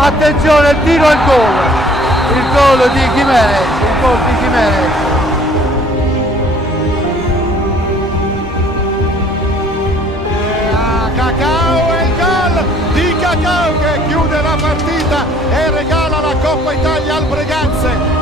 Attenzione, il tiro e il gol di Jimenez, Cacao e il gol di Cacao che chiude la partita e regala la Coppa Italia al Breganze.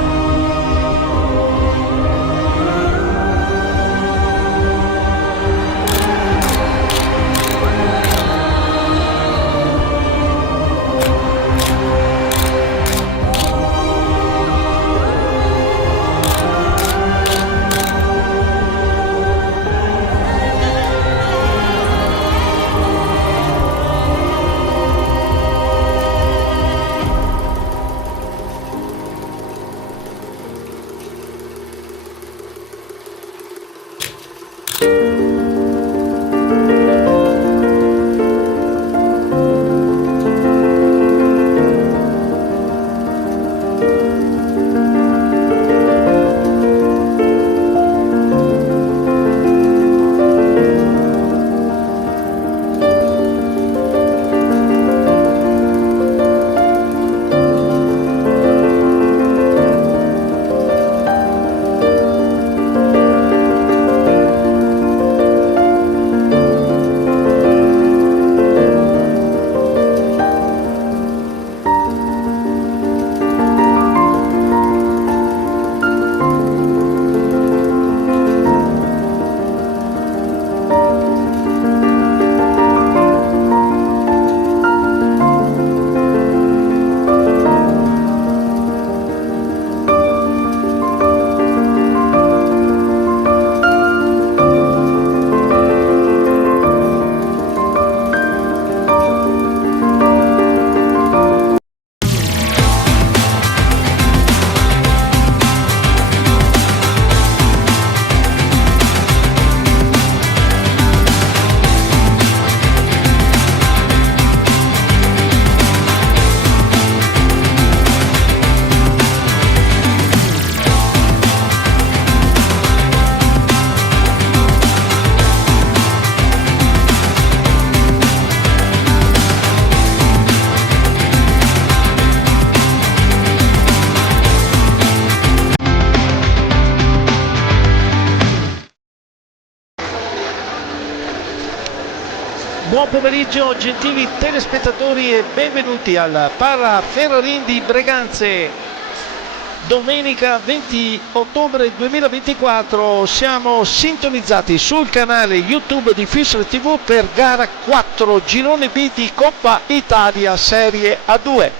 Buon pomeriggio gentili telespettatori e benvenuti al Para Ferrarin di Breganze. Domenica 20 ottobre 2024 siamo sintonizzati sul canale YouTube di Fischer TV per gara 4 girone B di Coppa Italia Serie A2.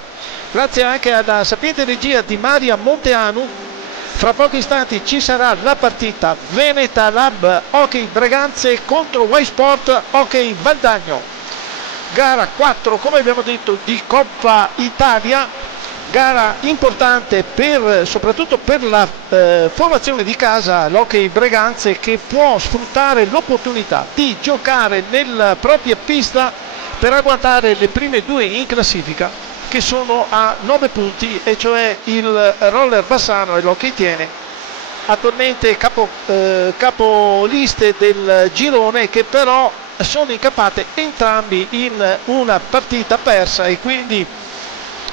Grazie anche alla sapiente regia di Maria Monteanu. Fra pochi istanti ci sarà la partita Veneta Lab Hockey Breganze contro Y-Sport Hockey Valdagno. Gara 4, come abbiamo detto, di Coppa Italia, gara importante soprattutto per la formazione di casa, l'Hockey Breganze, che può sfruttare l'opportunità di giocare nella propria pista per agguantare le prime due in classifica, che sono a 9 punti, e cioè il Roller Bassano e l'Hockey Tiene, attualmente capoliste del girone, che però sono incappate entrambi in una partita persa e quindi,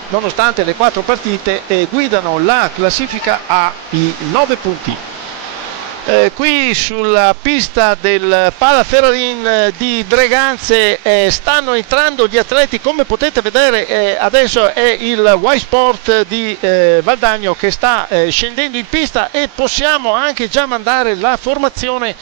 nonostante le 4 partite, guidano la classifica ai 9 punti. Qui sulla pista del Para Ferrarin di Breganze stanno entrando gli atleti, come potete vedere. Adesso è il Y-Sport di Valdagno che sta scendendo in pista, e possiamo anche già mandare la formazione,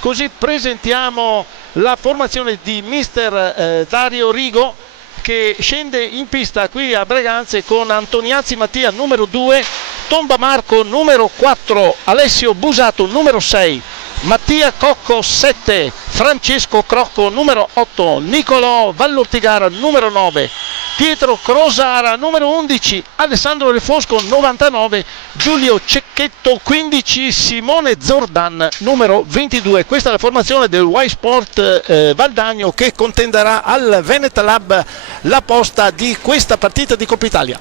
così presentiamo la formazione di mister Dario Rigo, che scende in pista qui a Breganze con Antoniazzi Mattia numero 2, Tomba Marco numero 4, Alessio Busato numero 6, Mattia Cocco 7, Francesco Crocco numero 8, Nicolò Vallortigara numero 9, Pietro Crosara numero 11, Alessandro Refosco 99, Giulio Cecchetto 15, Simone Zordan numero 22. Questa è la formazione del Y-Sport Valdagno, che contenderà al Veneta Lab la posta di questa partita di Coppa Italia.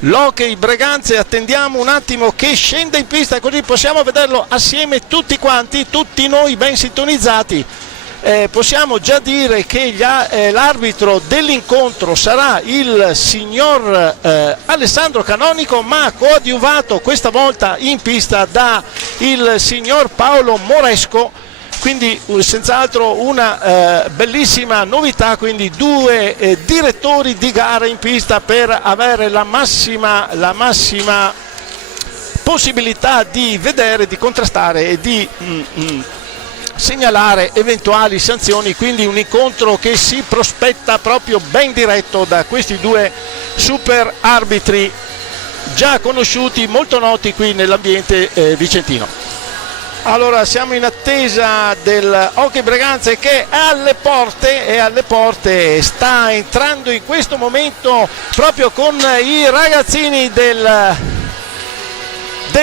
L'Hockey Breganze, attendiamo un attimo che scenda in pista, così possiamo vederlo assieme tutti quanti, tutti noi ben sintonizzati. possiamo già dire che l'arbitro dell'incontro sarà il signor Alessandro Canonico, ma coadiuvato questa volta in pista da il signor Paolo Moresco, quindi senz'altro una bellissima novità, quindi due direttori di gara in pista per avere la massima possibilità di vedere, di contrastare e di segnalare eventuali sanzioni, quindi un incontro che si prospetta proprio ben diretto da questi due super arbitri già conosciuti, molto noti qui nell'ambiente vicentino. Allora siamo in attesa del Hockey Breganze che è alle porte, sta entrando in questo momento proprio con i ragazzini del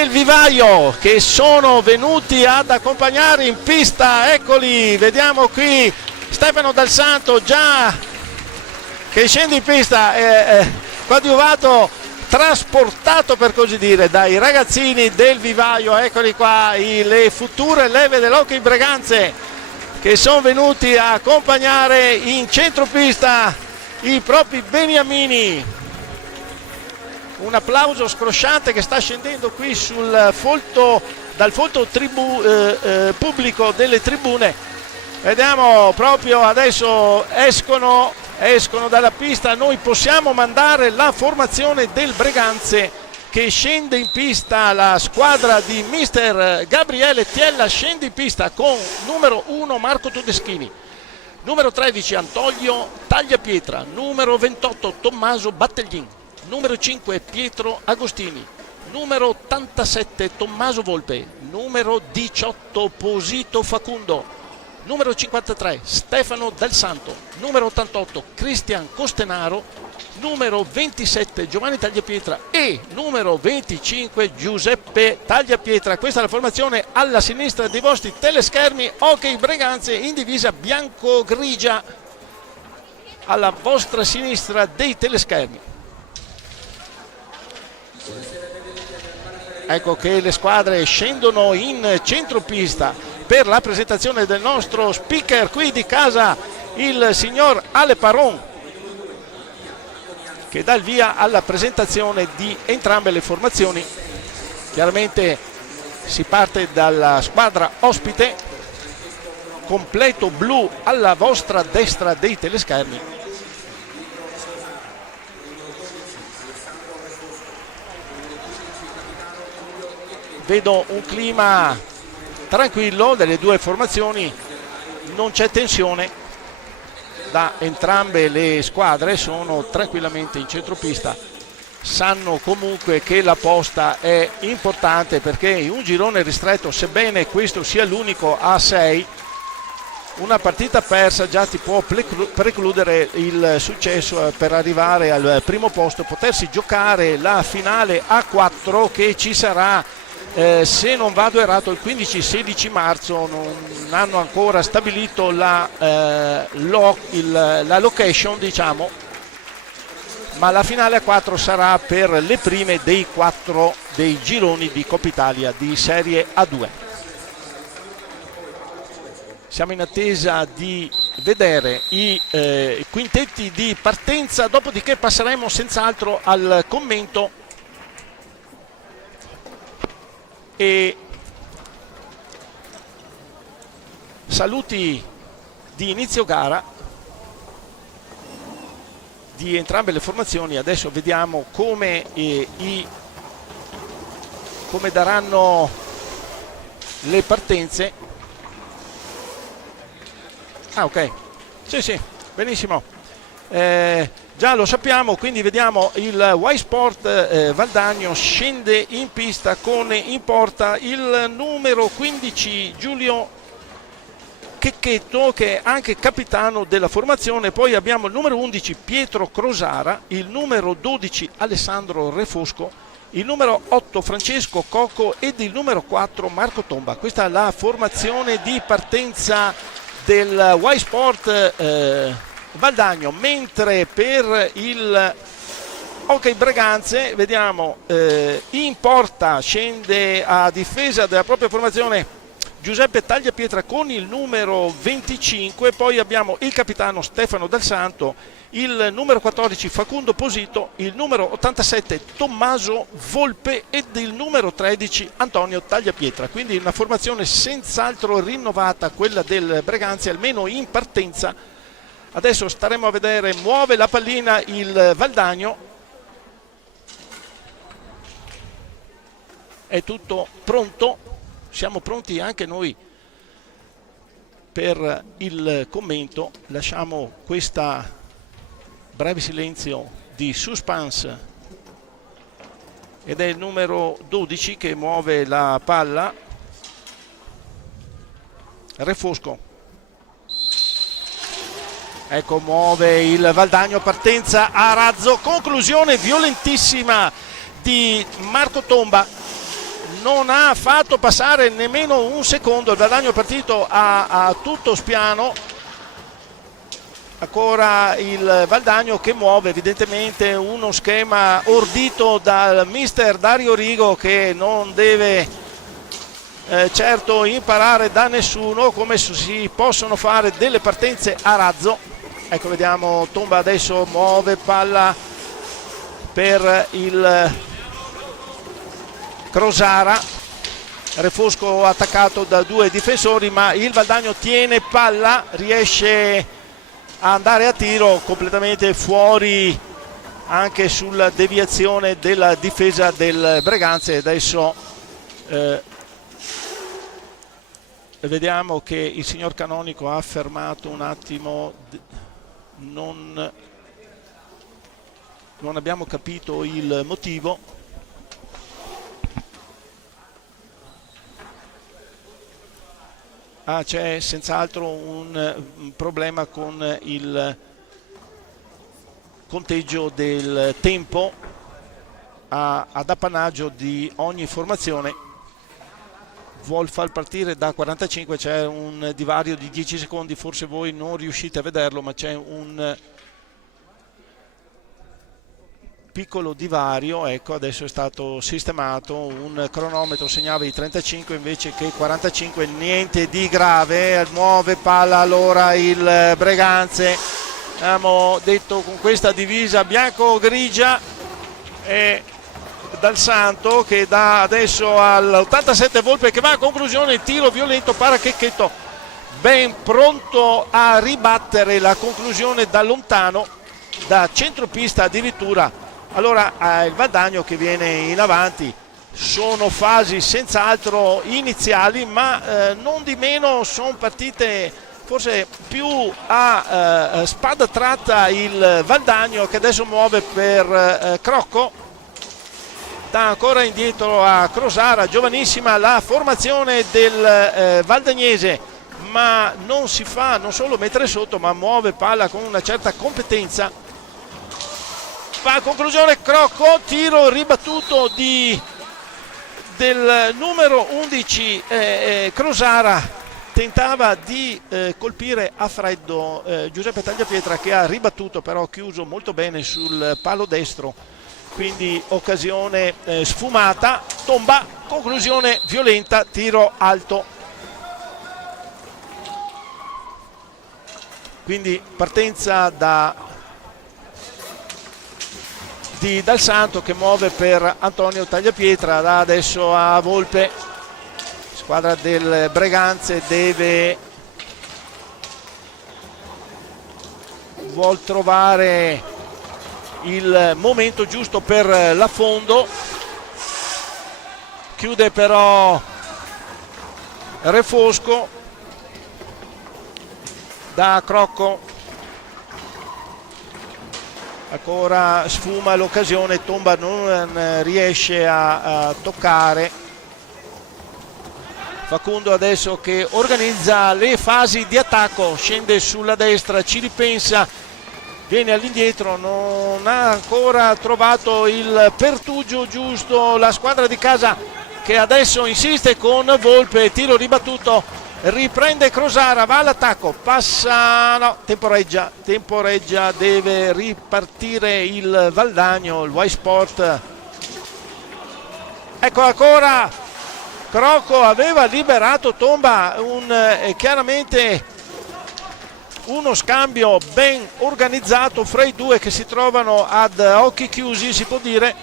vivaio che sono venuti ad accompagnare in pista. Eccoli, vediamo qui Stefano Dal Santo già che scende in pista, coadiuvato, trasportato per così dire dai ragazzini del vivaio. Eccoli qua le future leve dell'Hockey Breganze che sono venuti a accompagnare in centropista i propri beniamini. Un applauso scrosciante che sta scendendo qui dal folto pubblico delle tribune. Vediamo proprio adesso escono dalla pista. Noi possiamo mandare la formazione del Breganze che scende in pista. La squadra di mister Gabriele Tiella scende in pista con numero 1 Marco Todeschini, numero 13 Antonio Tagliapietra, numero 28 Tommaso Batteglin, numero 5 Pietro Agostini, numero 87 Tommaso Volpe, numero 18 Posito Facundo, numero 53 Stefano Del Santo, numero 88 Cristian Costenaro, numero 27 Giovanni Tagliapietra e numero 25 Giuseppe Tagliapietra. Questa è la formazione alla sinistra dei vostri teleschermi. Hockey Breganze in divisa bianco-grigia alla vostra sinistra dei teleschermi. Ecco che le squadre scendono in centropista per la presentazione del nostro speaker qui di casa, il signor Ale Paron, che dà il via alla presentazione di entrambe le formazioni. Chiaramente si parte dalla squadra ospite, completo blu alla vostra destra dei teleschermi. Vedo un clima tranquillo delle due formazioni, non c'è tensione da entrambe le squadre, sono tranquillamente in centropista, sanno comunque che la posta è importante perché in un girone ristretto, sebbene questo sia l'unico a 6, una partita persa già ti può precludere il successo per arrivare al primo posto, potersi giocare la finale a 4 che ci sarà. Se non vado errato il 15-16 marzo, non hanno ancora stabilito la location, diciamo, ma la finale a 4 sarà per le prime dei 4 dei gironi di Coppa Italia di Serie A2. Siamo in attesa di vedere i quintetti di partenza, dopodiché passeremo senz'altro al commento e saluti di inizio gara di entrambe le formazioni. Adesso vediamo come daranno le partenze. Ok, sì, benissimo, già lo sappiamo, quindi vediamo il Y Sport Valdagno scende in pista con in porta il numero 15 Giulio Checchetto, che è anche capitano della formazione. Poi abbiamo il numero 11 Pietro Crosara, il numero 12 Alessandro Refosco, il numero 8 Francesco Cocco ed il numero 4 Marco Tomba. Questa è la formazione di partenza del Y Sport Valdagno, mentre per il Hockey Breganze vediamo in porta scende a difesa della propria formazione Giuseppe Tagliapietra con il numero 25, poi abbiamo il capitano Stefano Dal Santo, il numero 14 Facundo Posito, il numero 87 Tommaso Volpe ed il numero 13 Antonio Tagliapietra. Quindi una formazione senz'altro rinnovata, quella del Breganzi, almeno in partenza. Adesso staremo a vedere, muove la pallina il Valdagno. È tutto pronto. Siamo pronti anche noi per il commento. Lasciamo questo breve silenzio di suspense ed è il numero 12 che muove la palla, Refosco. Ecco, muove il Valdagno, partenza a razzo, conclusione violentissima di Marco Tomba. Non ha fatto passare nemmeno un secondo, il Valdagno è partito a tutto spiano. Ancora il Valdagno che muove evidentemente uno schema ordito dal mister Dario Rigo, che non deve certo imparare da nessuno come si possono fare delle partenze a razzo. Ecco, vediamo Tomba adesso muove palla per il Crosara, Refosco attaccato da due difensori, ma il Valdagno tiene palla, riesce a andare a tiro completamente fuori anche sulla deviazione della difesa del Breganze. Adesso vediamo che il signor Canonico ha fermato un attimo, non abbiamo capito il motivo. C'è senz'altro un problema con il conteggio del tempo ad appannaggio di ogni formazione. Vuol far partire da 45, c'è un divario di 10 secondi, forse voi non riuscite a vederlo, ma c'è un piccolo divario. Ecco, adesso è stato sistemato, un cronometro segnava i 35 invece che 45, niente di grave. Muove palla allora il Breganze, abbiamo detto con questa divisa bianco-grigia, e Dal Santo che dà adesso all'87 Volpe che va a conclusione, il tiro violento, Parachecchetto ben pronto a ribattere la conclusione da lontano, da centropista addirittura. Allora il Valdagno che viene in avanti, sono fasi senz'altro iniziali, ma non di meno sono partite forse più a spada tratta il Valdagno, che adesso muove per Crocco, dà ancora indietro a Crosara, giovanissima la formazione del Valdagnese, ma non si fa non solo mettere sotto, ma muove palla con una certa competenza. Va a conclusione Crocco, tiro ribattuto del numero 11 Crosara, tentava di colpire a freddo Giuseppe Tagliapietra, che ha ribattuto, però chiuso molto bene sul palo destro, quindi occasione sfumata. Tomba, conclusione violenta, tiro alto. Quindi partenza di Dal Santo che muove per Antonio Tagliapietra, dà adesso a Volpe. Squadra del Breganze vuol trovare il momento giusto per l'affondo, chiude però Refosco, da Crocco, ancora sfuma l'occasione, Tomba non riesce a toccare. Facundo adesso che organizza le fasi di attacco, scende sulla destra, ci ripensa, viene all'indietro, non ha ancora trovato il pertugio giusto la squadra di casa, che adesso insiste con Volpe, tiro ribattuto, riprende Crosara, va all'attacco, passa, no, temporeggia, deve ripartire il Valdagno, il Y Sport. Ecco ancora Crocco aveva liberato Tomba, chiaramente uno scambio ben organizzato fra i due che si trovano ad occhi chiusi, si può dire.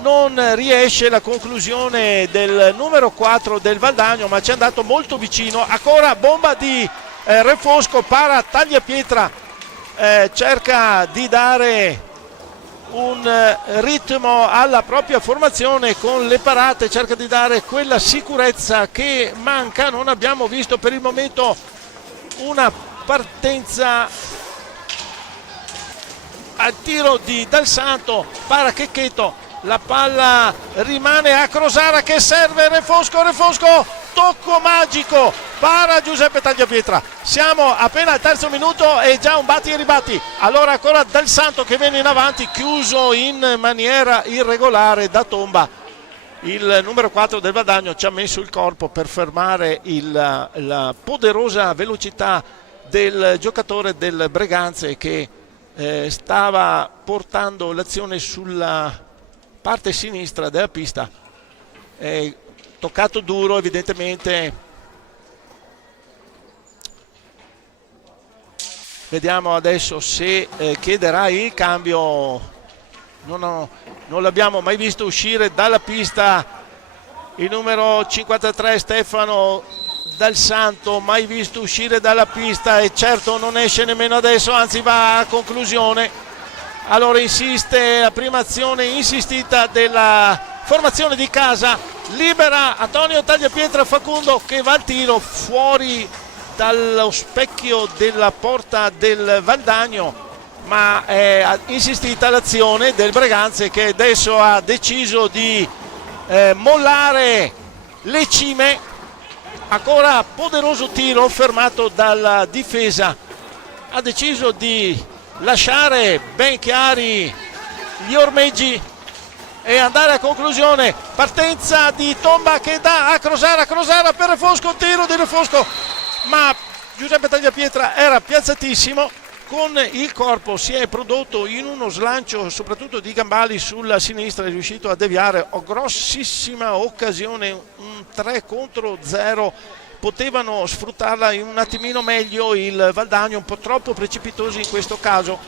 Non riesce la conclusione del numero 4 del Valdagno, ma ci è andato molto vicino. Ancora bomba di Refosco, para Tagliapietra, cerca di dare un ritmo alla propria formazione con le parate, cerca di dare quella sicurezza che manca. Non abbiamo visto per il momento una partenza al tiro di Dal Santo, para Checchetto, la palla rimane a Crosara che serve Refosco, tocco magico para Giuseppe Tagliapietra. Siamo appena al terzo minuto e già un batti e ribatti. Allora ancora Dal Santo che viene in avanti, chiuso in maniera irregolare da Tomba. Il numero 4 del Valdagno ci ha messo il corpo per fermare la poderosa velocità del giocatore del Breganze che stava portando l'azione sulla parte sinistra della pista. Toccato duro evidentemente. Vediamo adesso se chiederà il cambio. Non l'abbiamo mai visto uscire dalla pista il numero 53 Stefano Dal Santo, mai visto uscire dalla pista, e certo non esce nemmeno adesso, anzi va a conclusione. Allora insiste, la prima azione insistita della formazione di casa, libera Antonio Tagliapietra, Facundo che va al tiro fuori dallo specchio della porta del Valdagno, ma è insistita l'azione del Breganze che adesso ha deciso di mollare le cime. Ancora poderoso tiro fermato dalla difesa, ha deciso di lasciare ben chiari gli ormeggi e andare a conclusione. Partenza di Tomba che dà a Crosara per Refosco, tiro di Refosco, ma Giuseppe Tagliapietra era piazzatissimo, con il corpo si è prodotto in uno slancio soprattutto di Gambali sulla sinistra, è riuscito a deviare. Grossissima occasione, un 3 contro 0, potevano sfruttarla un attimino meglio il Valdagno, un po' troppo precipitosi in questo caso.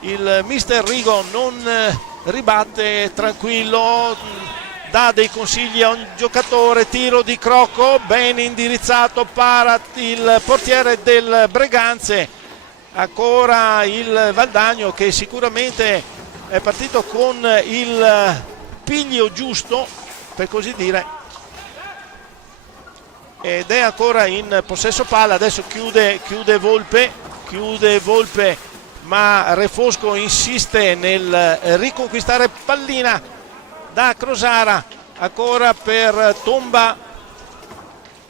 Il mister Rigo non ribatte, tranquillo, dà dei consigli a un giocatore. Tiro di Crocco ben indirizzato para il portiere del Breganze. Ancora il Valdagno che sicuramente è partito con il piglio giusto, per così dire, ed è ancora in possesso palla. Adesso chiude Volpe, ma Refosco insiste nel riconquistare pallina da Crosara. Ancora per Tomba,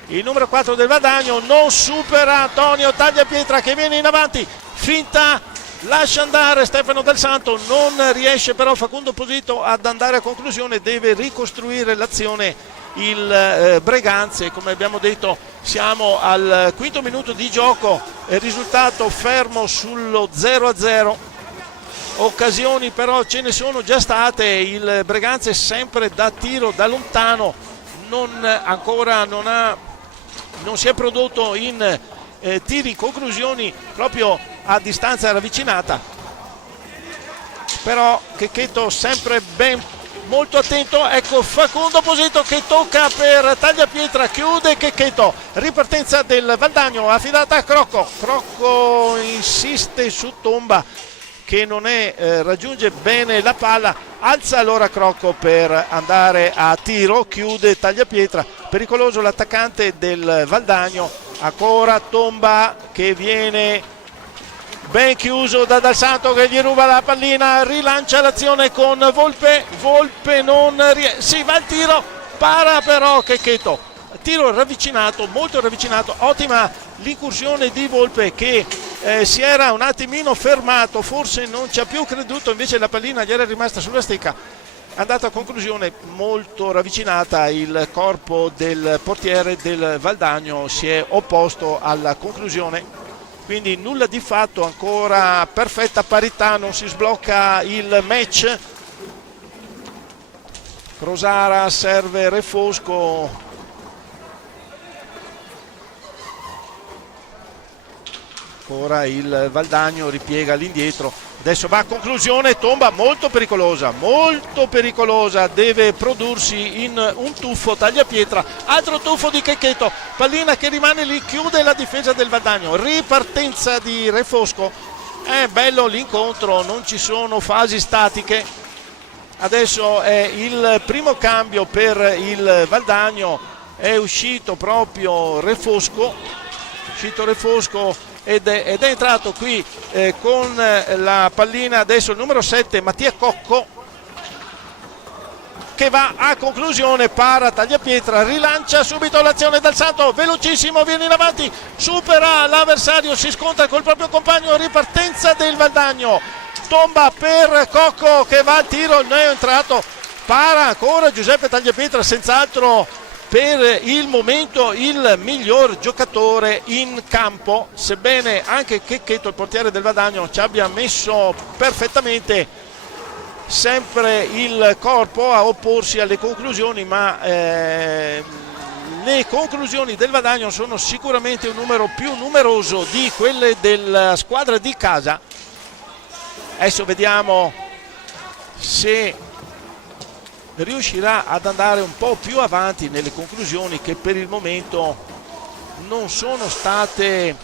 il numero 4 del Valdagno non supera Antonio Tagliapietra che viene in avanti, finta, lascia andare Stefano Dal Santo, non riesce però Facundo Posito ad andare a conclusione, deve ricostruire l'azione il Breganze. Come abbiamo detto siamo al quinto minuto di gioco, il risultato fermo sullo 0-0. Occasioni però ce ne sono già state, il Breganze sempre da tiro da lontano non si è prodotto in tiri, conclusioni proprio a distanza ravvicinata, però Checchetto sempre ben molto attento. Ecco Facundo Posito che tocca per Tagliapietra, chiude Checchetto, ripartenza del Valdagno affidata a Crocco insiste su Tomba che non raggiunge bene la palla, alza allora Crocco per andare a tiro, chiude Tagliapietra, pericoloso l'attaccante del Valdagno. Ancora Tomba che viene ben chiuso da Dal Santo che gli ruba la pallina, rilancia l'azione con Volpe non si va al tiro, para però Checchetto, tiro ravvicinato, molto ravvicinato. Ottima l'incursione di Volpe che si era un attimino fermato, forse non ci ha più creduto, invece la pallina gli era rimasta sulla stecca, è andata a conclusione molto ravvicinata. Il corpo del portiere del Valdagno si è opposto alla conclusione, quindi nulla di fatto, ancora perfetta parità, non si sblocca il match. Crosara serve Refosco, ancora il Valdagno ripiega all'indietro, adesso va a conclusione, tomba molto pericolosa, deve prodursi in un tuffo Tagliapietra, altro tuffo di Checchetto, pallina che rimane lì, chiude la difesa del Valdagno, ripartenza di Refosco, è bello l'incontro, non ci sono fasi statiche, adesso è il primo cambio per il Valdagno, è uscito proprio Refosco, ed è entrato qui con la pallina adesso il numero 7 Mattia Cocco, che va a conclusione, para Tagliapietra, rilancia subito l'azione dal Santo, velocissimo, viene in avanti, supera l'avversario, si scontra col proprio compagno, ripartenza del Valdagno, tomba per Cocco che va al tiro, il neo entrato, para ancora Giuseppe Tagliapietra, senz'altro per il momento il miglior giocatore in campo, sebbene anche Checchetto, il portiere del Valdagno, ci abbia messo perfettamente sempre il corpo a opporsi alle conclusioni, ma le conclusioni del Valdagno sono sicuramente un numero più numeroso di quelle della squadra di casa. Adesso vediamo se riuscirà ad andare un po' più avanti nelle conclusioni, che per il momento non sono state,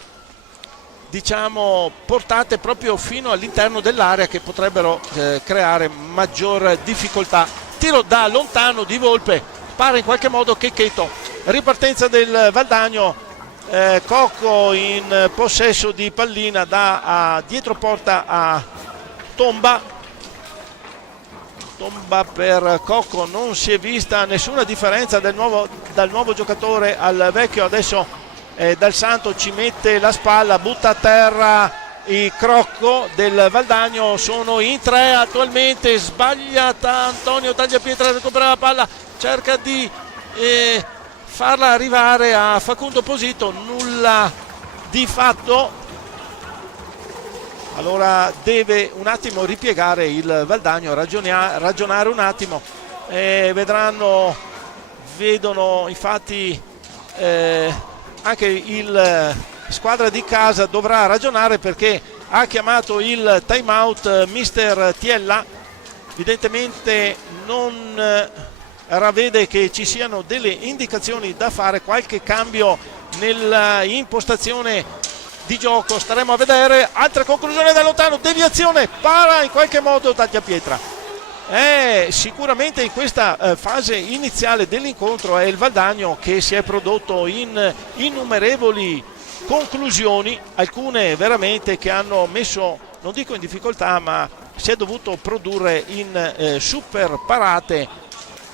diciamo, portate proprio fino all'interno dell'area, che potrebbero creare maggior difficoltà. Tiro da lontano di Volpe, pare in qualche modo Checchetto, ripartenza del Valdagno, Cocco in possesso di pallina, da dietro porta a Tomba per Cocco, non si è vista nessuna differenza dal nuovo giocatore al vecchio, adesso Dal Santo ci mette la spalla, butta a terra i Crocco del Valdagno, sono in tre attualmente, sbagliata Antonio Tagliapietra, recupera la palla, cerca di farla arrivare a Facundo Posito, nulla di fatto. Allora deve un attimo ripiegare il Valdagno, ragionare un attimo, vedono infatti anche il squadra di casa dovrà ragionare, perché ha chiamato il time out mister Tiella, evidentemente non ravvede che ci siano delle indicazioni da fare, qualche cambio nella impostazione di gioco, staremo a vedere. Altra conclusione da lontano, deviazione, para in qualche modo Tagliapietra. Sicuramente in questa fase iniziale dell'incontro è il Valdagno che si è prodotto in innumerevoli conclusioni, alcune veramente che hanno messo, non dico in difficoltà, ma si è dovuto produrre in super parate.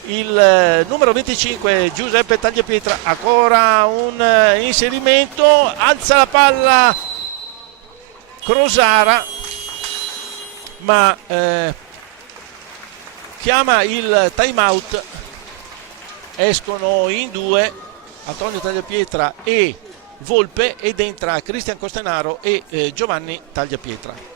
Il numero 25 Giuseppe Tagliapietra, ancora un inserimento, alza la palla Crosara, ma chiama il time out, escono in due Antonio Tagliapietra e Volpe ed entra Cristian Costenaro e Giovanni Tagliapietra.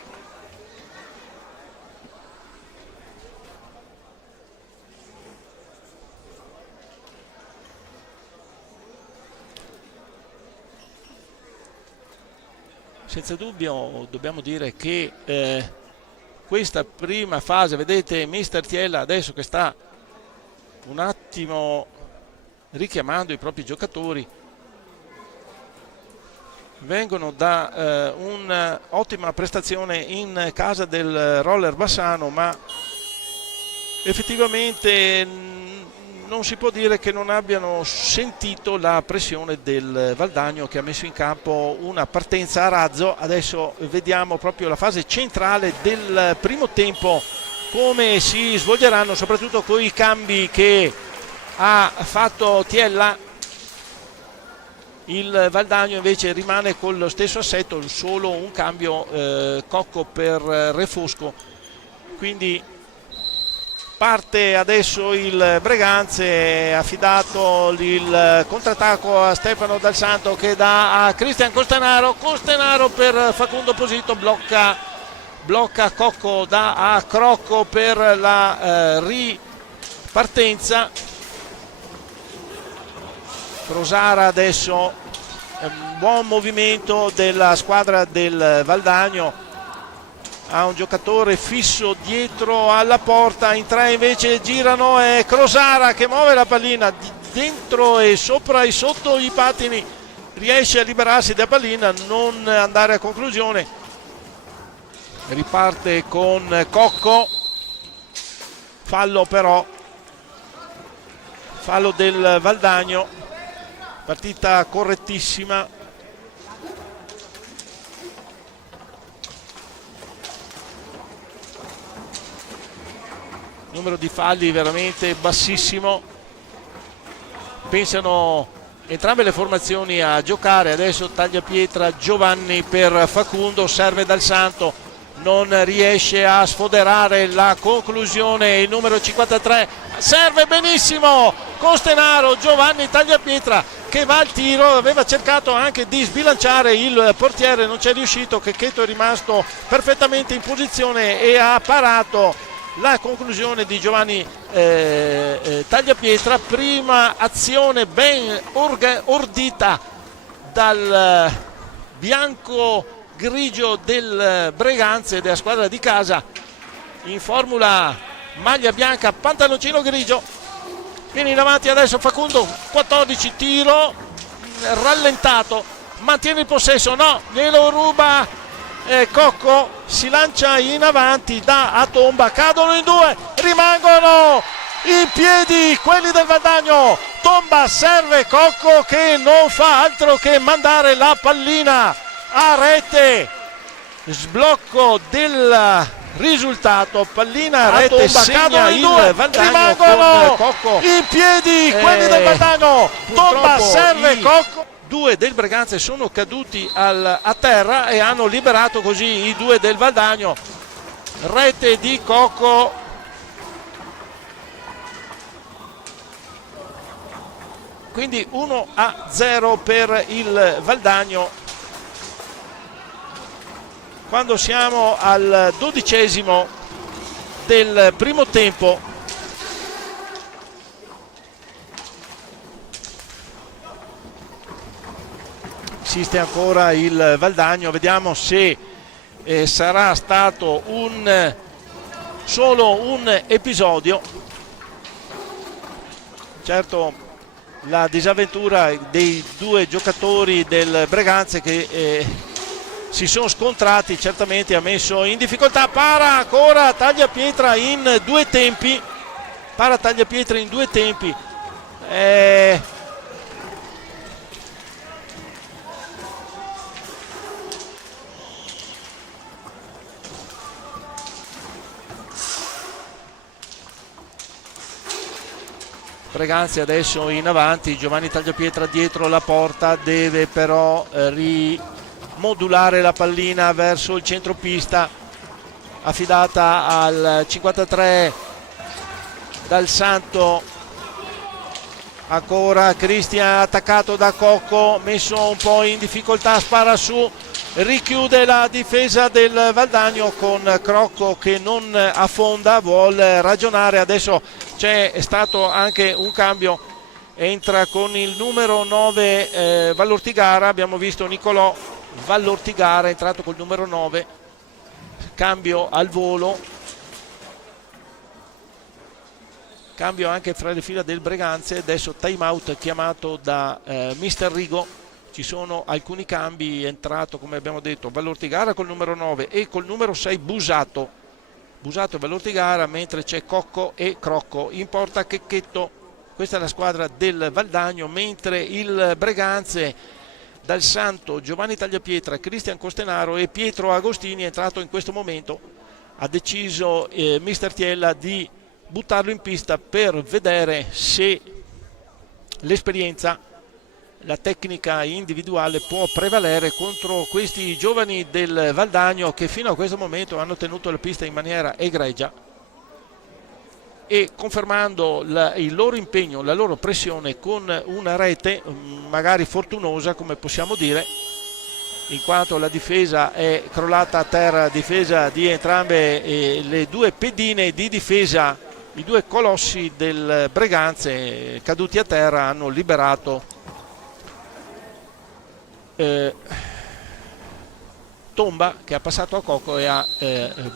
Senza dubbio dobbiamo dire che questa prima fase, vedete mister Tiella adesso che sta un attimo richiamando i propri giocatori, vengono da un'ottima prestazione in casa del Roller Bassano, ma effettivamente non si può dire che non abbiano sentito la pressione del Valdagno, che ha messo in campo una partenza a razzo. Adesso vediamo proprio la fase centrale del primo tempo, come si svolgeranno, soprattutto con i cambi che ha fatto Tiella. Il Valdagno invece rimane con lo stesso assetto, solo un cambio Cocco per Refosco, quindi parte adesso il Breganze, affidato il contrattacco a Stefano Dal Santo che dà a Cristian Costenaro per Facundo Posito, blocca Cocco, dà a Crocco per la partenza. Crosara adesso, un buon movimento della squadra del Valdagno, ha un giocatore fisso dietro alla porta, in tre invece girano, è Crosara che muove la pallina dentro e sopra e sotto i pattini, riesce a liberarsi della pallina, non andare a conclusione, riparte con Cocco, fallo però, fallo del Valdagno, partita correttissima. Numero di falli veramente bassissimo, pensano entrambe le formazioni a giocare. Adesso tagliapietra Giovanni per Facundo, serve Dal Santo, non riesce a sfoderare la conclusione, il numero 53 serve benissimo Costenaro, Giovanni tagliapietra che va al tiro, aveva cercato anche di sbilanciare il portiere, non ci è riuscito, Checchetto è rimasto perfettamente in posizione e ha parato la conclusione di Giovanni tagliapietra. Prima azione ben ordita dal bianco grigio del Breganze, della squadra di casa, in formula maglia bianca, pantaloncino grigio. Viene in avanti adesso Facundo, 14, tiro rallentato, mantiene il possesso, no, glielo ruba Cocco, si lancia in avanti, dà a Tomba, cadono in due, rimangono in piedi quelli del Valdagno. Tomba serve Cocco che non fa altro che mandare la pallina a rete, sblocco del risultato, pallina a rete, Tomba, segna il due, Valdagno, rimangono con Cocco in piedi quelli del Valdagno. Tomba serve Cocco, due del Breganze sono caduti a terra e hanno liberato così i due del Valdagno. Rete di Cocco, quindi 1-0 per il Valdagno. Quando siamo al 12° del primo tempo, insiste ancora il Valdagno, vediamo se sarà stato solo un episodio. Certo, la disavventura dei due giocatori del Breganze che si sono scontrati certamente ha messo in difficoltà. Para ancora tagliapietra in due tempi, Breganze adesso in avanti, Giovanni Tagliapietra dietro la porta, deve però rimodulare la pallina verso il centropista, affidata al 53 Dal Santo. Ancora Cristian attaccato da Cocco, messo un po' in difficoltà, spara su, richiude la difesa del Valdagno con Crocco che non affonda, vuole ragionare. Adesso c'è stato anche un cambio, entra con il numero 9 Vallortigara, abbiamo visto Nicolò Vallortigara è entrato col numero 9, cambio al volo, cambio anche fra le fila del Breganze. Adesso time out chiamato da mister Rigo, ci sono alcuni cambi, è entrato come abbiamo detto Vallortigara col numero 9 e col numero 6 Busato e Vallortigara, mentre c'è Cocco e Crocco, in porta Checchetto. Questa è la squadra del Valdagno, mentre il Breganze, Dal Santo, Giovanni Tagliapietra, Cristian Costenaro e Pietro Agostini, è entrato in questo momento, ha deciso mister Tiella di buttarlo in pista per vedere se l'esperienza, la tecnica individuale può prevalere contro questi giovani del Valdagno che fino a questo momento hanno tenuto la pista in maniera egregia e confermando il loro impegno, la loro pressione con una rete magari fortunosa, come possiamo dire, in quanto la difesa è crollata a terra, difesa di entrambe le due pedine di difesa i due colossi del Breganze caduti a terra hanno liberato Tomba, che ha passato a Cocco e ha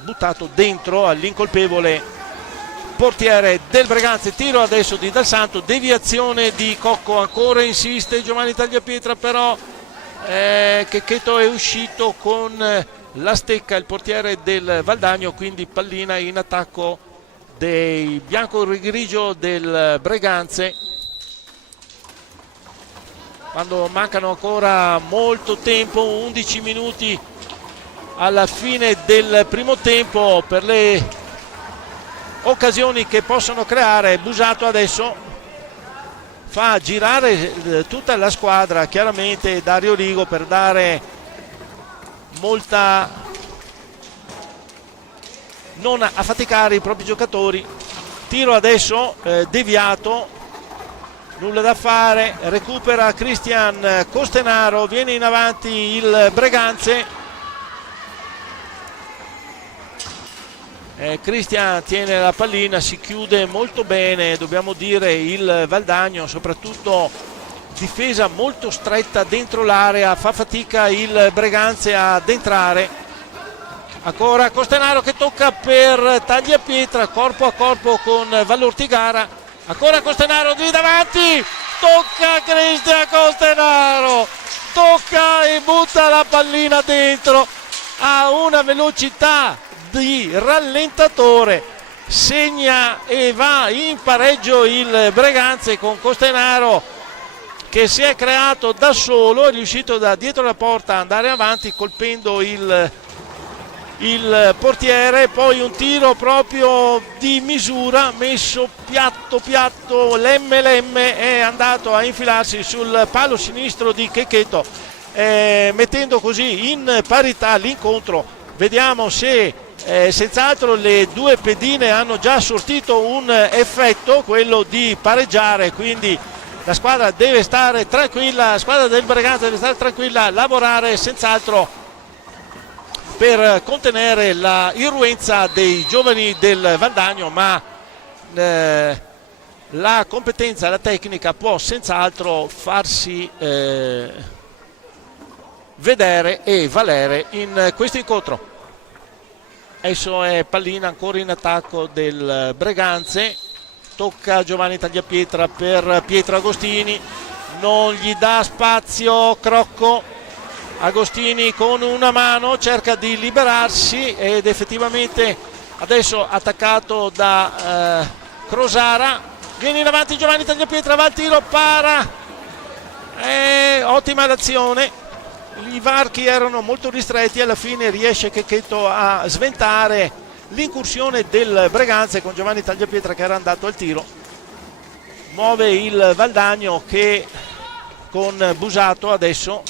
buttato dentro all'incolpevole portiere del Breganze. Tiro adesso di Dal Santo, deviazione di Cocco, ancora insiste Giovanni Tagliapietra, però Checchetto è uscito con la stecca, il portiere del Valdagno, quindi pallina in attacco dei bianco-grigio del Breganze, quando mancano ancora molto tempo, 11 minuti alla fine del primo tempo, per le occasioni che possono creare. Busato adesso fa girare tutta la squadra, chiaramente Dario Rigo, per dare molta, non affaticare i propri giocatori. Tiro adesso deviato, nulla da fare, recupera Cristian Costenaro, viene in avanti il Breganze. Cristian tiene la pallina, si chiude molto bene, dobbiamo dire, il Valdagno, soprattutto difesa molto stretta dentro l'area, fa fatica il Breganze ad entrare. Ancora Costenaro che tocca per Tagliapietra, corpo a corpo con Vallortigara. Ancora Costenaro di davanti, tocca Cristian Costenaro, tocca e butta la pallina dentro a una velocità di rallentatore, segna e va in pareggio il Breganze, con Costenaro che si è creato da solo, è riuscito da dietro la porta ad andare avanti colpendo il portiere. Poi un tiro proprio di misura, messo piatto lemme è andato a infilarsi sul palo sinistro di Checchetto, mettendo così in parità l'incontro. Vediamo se senz'altro le due pedine hanno già sortito un effetto, quello di pareggiare, quindi la squadra deve stare tranquilla, la squadra del Breganze deve stare tranquilla, lavorare senz'altro per contenere la irruenza dei giovani del Valdagno, ma la competenza, la tecnica può senz'altro farsi vedere e valere in questo incontro. Adesso è pallina ancora in attacco del Breganze, tocca Giovanni Tagliapietra per Pietro Agostini, non gli dà spazio Crocco. Agostini con una mano cerca di liberarsi ed effettivamente adesso attaccato da Crosara, viene in avanti Giovanni Tagliapietra, va al tiro, para, ottima l'azione. I varchi erano molto ristretti, alla fine riesce Checchetto a sventare l'incursione del Breganze con Giovanni Tagliapietra che era andato al tiro. Muove il Valdagno che con Busato adesso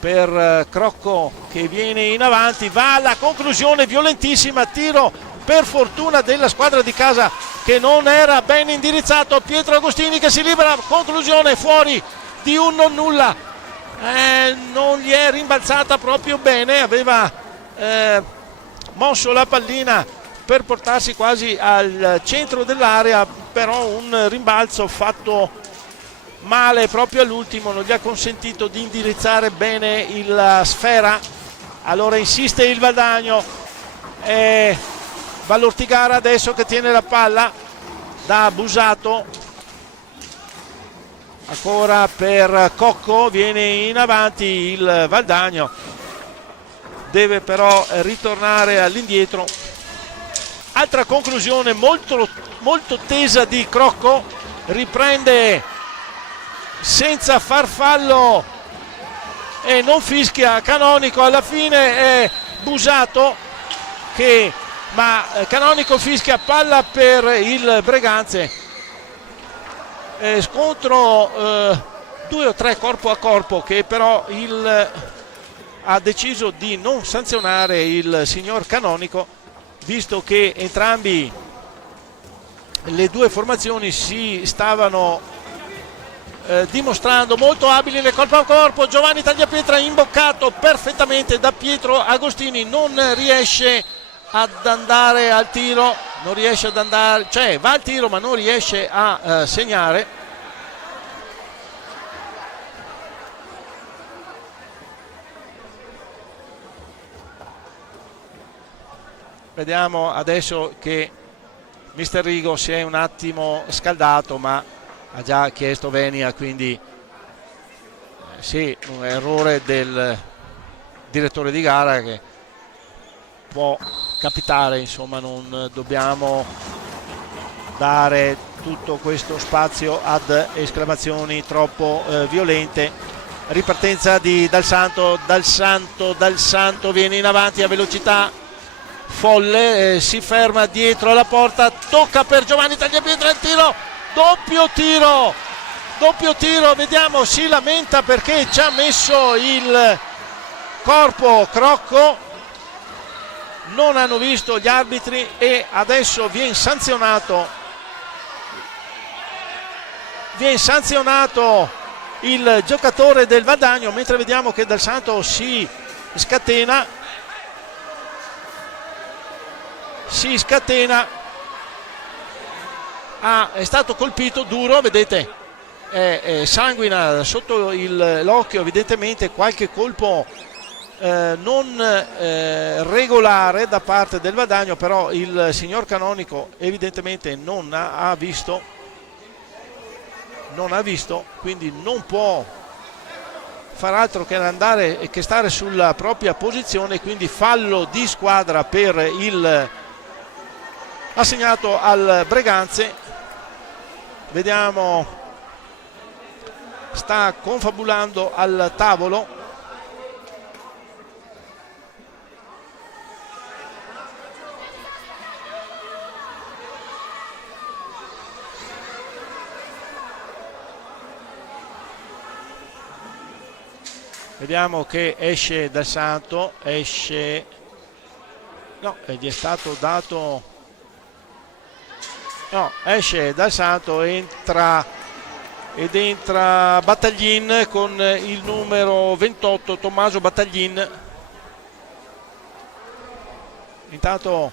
per Crocco che viene in avanti, va alla conclusione violentissima, tiro per fortuna della squadra di casa che non era ben indirizzato. Pietro Agostini che si libera, conclusione fuori di un non nulla. Non gli è rimbalzata proprio bene, aveva mosso la pallina per portarsi quasi al centro dell'area, però un rimbalzo fatto male proprio all'ultimo non gli ha consentito di indirizzare bene la sfera. Allora insiste il Valdagno, Vallortigara adesso che tiene la palla da Busato, ancora per Cocco, viene in avanti il Valdagno, deve però ritornare all'indietro. Altra conclusione molto tesa di Crocco, riprende senza far fallo e non fischia Canonico, alla fine è Busato ma Canonico fischia palla per il Breganze. Scontro 2 o 3 corpo a corpo che però ha deciso di non sanzionare il signor Canonico, visto che entrambi le due formazioni si stavano dimostrando molto abili nel corpo a corpo. Giovanni Tagliapietra imboccato perfettamente da Pietro Agostini, non riesce ad andare al tiro, non riesce ad andare, cioè va al tiro ma non riesce a segnare. Vediamo adesso che Mister Rigo si è un attimo scaldato, ma ha già chiesto venia, quindi sì, un errore del direttore di gara che può capitare, insomma non dobbiamo dare tutto questo spazio ad esclamazioni troppo violente. Ripartenza di Dal Santo viene in avanti a velocità folle, si ferma dietro la porta, tocca per Giovanni Tagliapietra, il tiro, doppio tiro, vediamo, si lamenta perché ci ha messo il corpo Crocco, non hanno visto gli arbitri e adesso viene sanzionato il giocatore del Valdagno, mentre vediamo che Dal Santo si scatena, è stato colpito duro, vedete, sanguina sotto l'occhio, evidentemente qualche colpo non regolare da parte del Valdagno, però il signor Canonico evidentemente non ha visto, quindi non può far altro che stare sulla propria posizione, quindi fallo di squadra per il assegnato al Breganze. Vediamo, sta confabulando al tavolo. Vediamo che esce Dal Santo, gli è stato dato. No, esce Dal Santo, entra Battaglin con il numero 28, Tommaso Battaglin. Intanto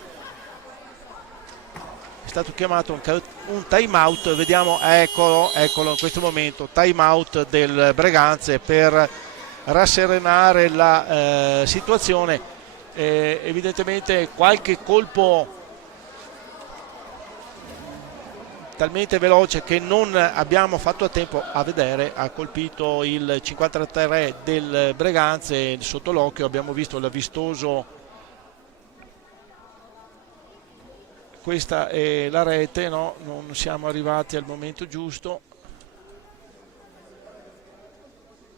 è stato chiamato un time out, vediamo, eccolo in questo momento, time out del Breganze per rasserenare la situazione. Evidentemente qualche colpo talmente veloce che non abbiamo fatto a tempo a vedere, ha colpito il 53 del Breganze sotto l'occhio, abbiamo visto la vistoso, questa è la rete, no? Non siamo arrivati al momento giusto,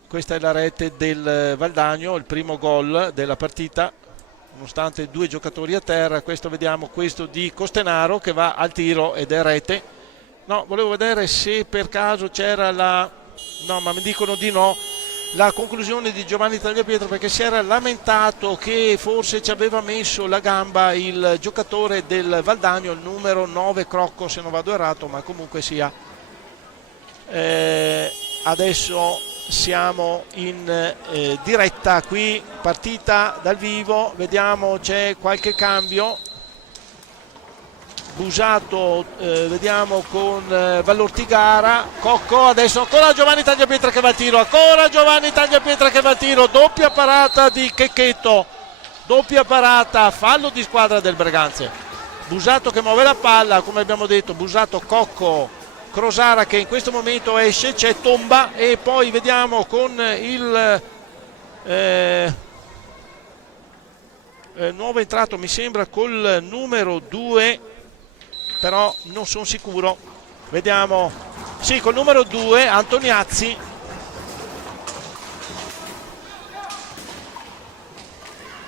questa è la rete del Valdagno, il primo gol della partita, nonostante due giocatori a terra. Questo vediamo, questo di Costenaro che va al tiro ed è rete. No, volevo vedere se per caso c'era no, ma mi dicono di no, la conclusione di Giovanni Tagliapietra, perché si era lamentato che forse ci aveva messo la gamba il giocatore del Valdagno, il numero 9 Crocco, se non vado errato, ma comunque sia. Adesso siamo in diretta qui, partita dal vivo, vediamo c'è qualche cambio. Busato, vediamo con Vallortigara, Cocco, adesso ancora Giovanni Tagliapietra che va al tiro, doppia parata di Checchetto, doppia parata, fallo di squadra del Breganze. Busato che muove la palla, come abbiamo detto, Busato, Cocco, Crosara che in questo momento esce, c'è Tomba e poi vediamo con il nuovo entrato, mi sembra col numero 2, però non sono sicuro, vediamo, sì, col numero 2 Antoniazzi,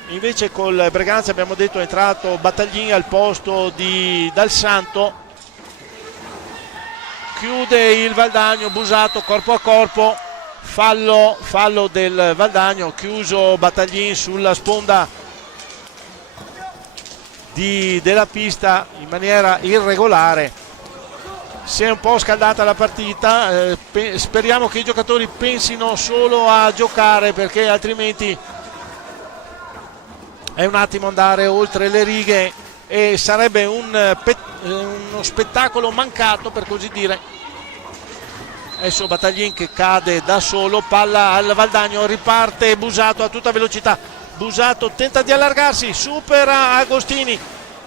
invece col Breganze abbiamo detto è entrato Battaglin al posto di Dal Santo. Chiude il Valdagno, Busato corpo a corpo, fallo del Valdagno, chiuso Battaglin sulla sponda della pista in maniera irregolare. Si è un po' scaldata la partita, speriamo che i giocatori pensino solo a giocare, perché altrimenti è un attimo andare oltre le righe e sarebbe uno spettacolo mancato, per così dire. Adesso Bataglin che cade da solo, palla al Valdagno, riparte Busato a tutta velocità. Busato tenta di allargarsi, supera Agostini,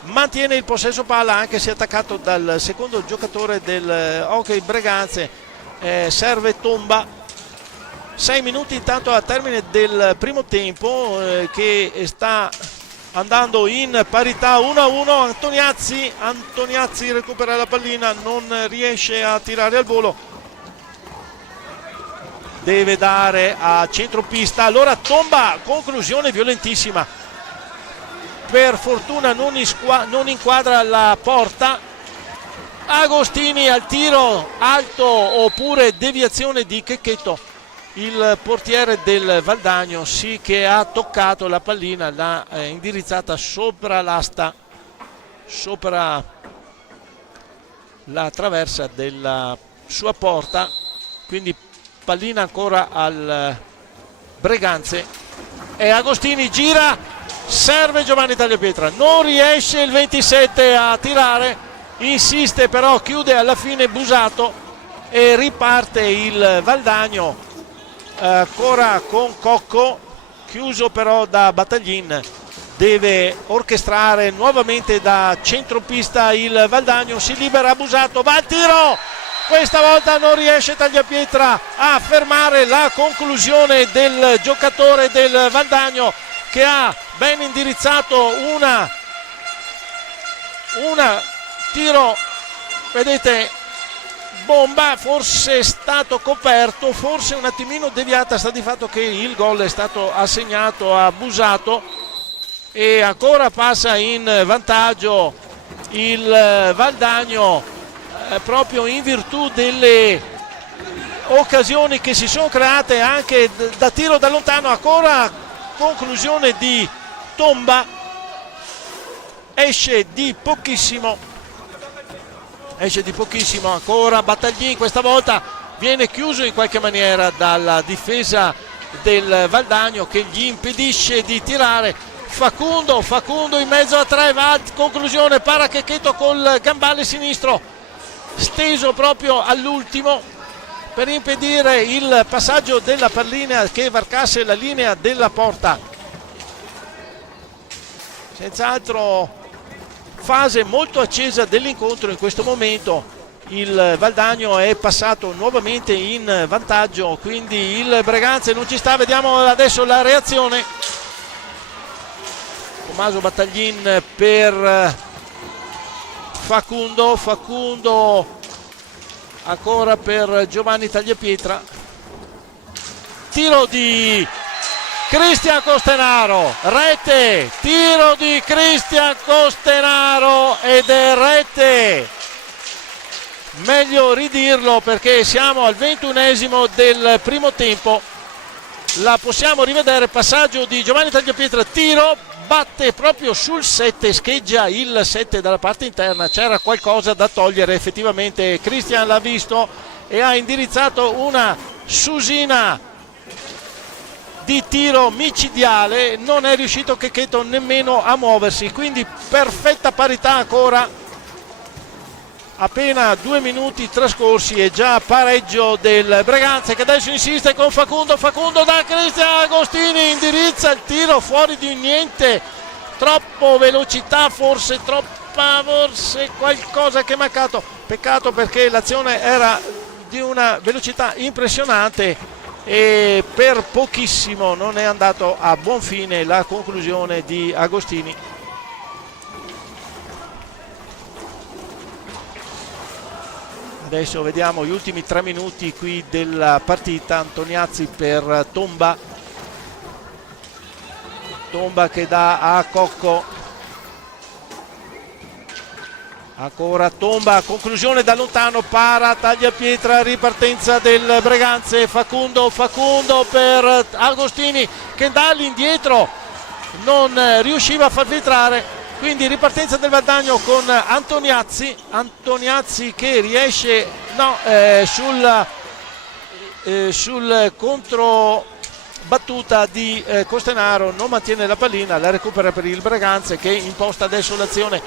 mantiene il possesso palla anche se attaccato dal secondo giocatore del Hockey Breganze, serve Tomba. 6 minuti intanto al termine del primo tempo, che sta andando in parità 1-1. Antoniazzi recupera la pallina, non riesce a tirare al volo, deve dare a centropista. Allora Tomba, conclusione violentissima, per fortuna non inquadra la porta. Agostini al tiro alto oppure deviazione di Checchetto, il portiere del Valdagno sì che ha toccato la pallina, l'ha indirizzata sopra l'asta, sopra la traversa della sua porta, quindi pallina ancora al Breganze e Agostini gira, serve Giovanni Tagliapietra, non riesce il 27 a tirare, insiste però, chiude alla fine Busato e riparte il Valdagno ancora con Cocco, chiuso però da Bataglin, deve orchestrare nuovamente da centropista il Valdagno, si libera Busato, va al tiro. Questa volta non riesce Tagliapietra a fermare la conclusione del giocatore del Valdagno, che ha ben indirizzato una tiro, vedete, bomba, forse è stato coperto, forse un attimino deviata, sta di fatto che il gol è stato assegnato a Busato e ancora passa in vantaggio il Valdagno, proprio in virtù delle occasioni che si sono create anche da tiro da lontano. Ancora conclusione di Tomba, esce di pochissimo, ancora Bataglin, questa volta viene chiuso in qualche maniera dalla difesa del Valdagno che gli impedisce di tirare. Facundo in mezzo a tre, va a conclusione, para Checchetto col gambale sinistro steso proprio all'ultimo per impedire il passaggio della pallina che varcasse la linea della porta. Senz'altro fase molto accesa dell'incontro in questo momento, il Valdagno è passato nuovamente in vantaggio, quindi il Breganze non ci sta. Vediamo adesso la reazione. Tommaso Bataglin per Facundo ancora per Giovanni Tagliapietra, tiro di Cristian Costenaro, rete, tiro di Cristian Costenaro ed è rete, meglio ridirlo perché siamo al 21esimo del primo tempo, la possiamo rivedere, passaggio di Giovanni Tagliapietra, tiro, batte proprio sul 7, scheggia il 7 dalla parte interna, c'era qualcosa da togliere, effettivamente Cristian l'ha visto e ha indirizzato una susina di tiro micidiale, non è riuscito Checchetto nemmeno a muoversi, quindi perfetta parità ancora, appena 2 minuti trascorsi e già pareggio del Breganze che adesso insiste con Facundo da Cristian Agostini, indirizza il tiro fuori di niente, troppo velocità, forse qualcosa che è mancato, peccato perché l'azione era di una velocità impressionante e per pochissimo non è andato a buon fine la conclusione di Agostini. Adesso vediamo gli ultimi 3 minuti qui della partita. Antoniazzi per Tomba che dà a Cocco, ancora Tomba, conclusione da lontano, para Tagliapietra, ripartenza del Breganze, Facundo per Agostini che dà all'indietro, non riusciva a far filtrare. Quindi ripartenza del Valdagno con Antoniazzi che riesce sul contro battuta di Costenaro, non mantiene la pallina, la recupera per il Breganze che imposta adesso l'azione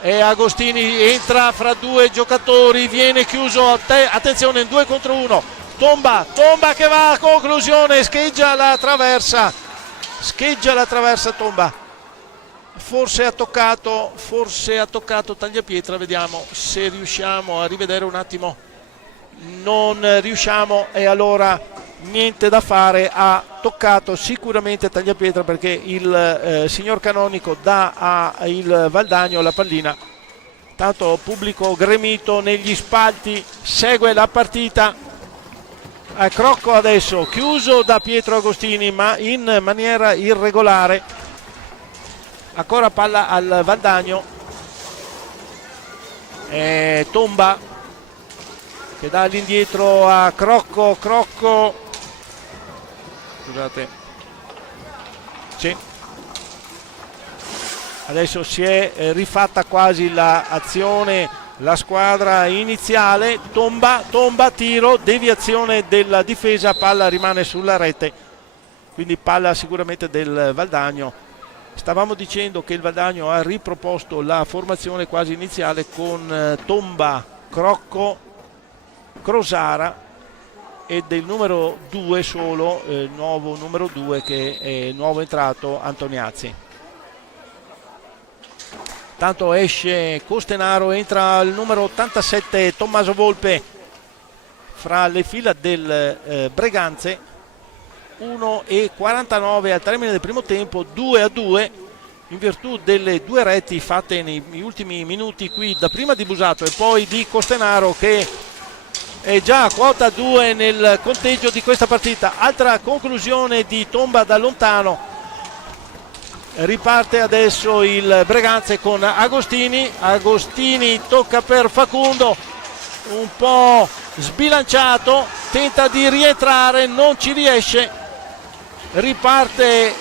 e Agostini entra fra due giocatori, viene chiuso, attenzione, in 2 contro 1, Tomba che va a conclusione, scheggia la traversa Tomba, forse ha toccato Tagliapietra, vediamo se riusciamo a rivedere un attimo, non riusciamo, e allora niente da fare, ha toccato sicuramente Tagliapietra perché il signor Canonico dà al Valdagno la pallina. Tanto pubblico gremito negli spalti, segue la partita. Crocco adesso chiuso da Pietro Agostini ma in maniera irregolare, ancora palla al Valdagno, Tomba che dà all'indietro a Crocco, scusate, sì, adesso si è rifatta quasi l'azione, la squadra iniziale. Tomba, tiro, deviazione della difesa, palla rimane sulla rete, quindi palla sicuramente del Valdagno. Stavamo dicendo che il Valdagno ha riproposto la formazione quasi iniziale con Tomba, Crocco, Crosara e del numero 2 solo, nuovo numero 2 che è nuovo entrato, Antoniazzi. Tanto esce Costenaro, entra il numero 87 Tommaso Volpe fra le fila del Breganze. 1:49 al termine del primo tempo, 2-2 in virtù delle 2 reti fatte nei ultimi minuti qui da prima di Busato e poi di Costenaro, che è già a quota 2 nel conteggio di questa partita. Altra conclusione di Tomba da lontano. Riparte adesso il Breganze con Agostini tocca per Facundo, un po' sbilanciato, tenta di rientrare, non ci riesce, riparte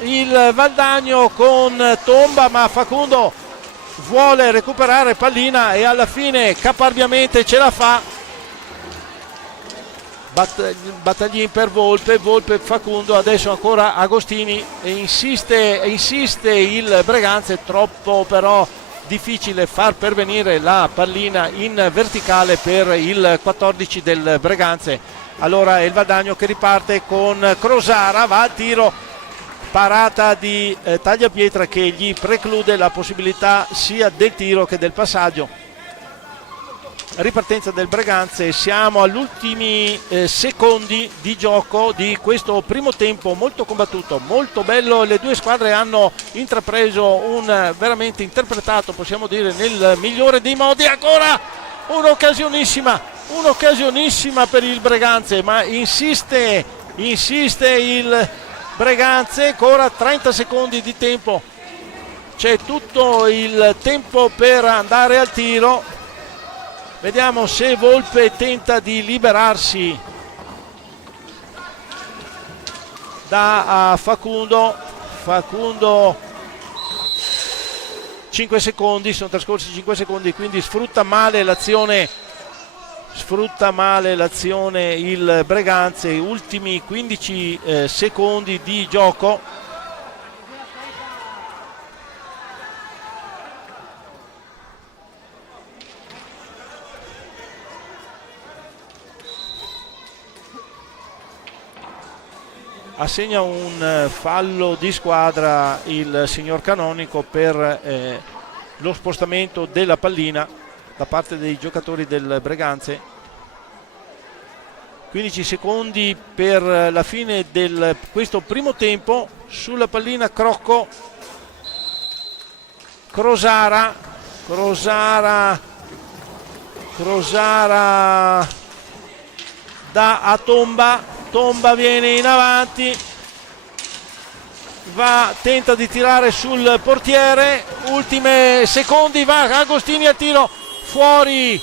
il Valdagno con Tomba ma Facundo vuole recuperare pallina e alla fine caparbiamente ce la fa. Battaglin per Volpe, Facundo, adesso ancora Agostini e insiste il Breganze, troppo però difficile far pervenire la pallina in verticale per il 14 del Breganze. Allora è il Valdagno che riparte con Crosara, va al tiro, parata di Tagliapietra che gli preclude la possibilità sia del tiro che del passaggio. Ripartenza del Breganze, siamo agli ultimi secondi di gioco di questo primo tempo molto combattuto, molto bello. Le due squadre hanno intrapreso un veramente interpretato, possiamo dire, nel migliore dei modi. Ancora un'occasionissima per il Breganze, ma insiste il Breganze. Ancora 30 secondi di tempo, c'è tutto il tempo per andare al tiro. Vediamo se Volpe tenta di liberarsi da Facundo. 5 secondi, sono trascorsi 5 secondi, quindi sfrutta male l'azione il Breganze. Ultimi 15 secondi di gioco. Assegna un fallo di squadra il signor Canonico per lo spostamento della pallina da parte dei giocatori del Breganze. 15 secondi per la fine di questo primo tempo. Sulla pallina Crocco, Crosara dà a Tomba viene in avanti, tenta di tirare sul portiere, ultimi secondi, va Agostini a tiro, fuori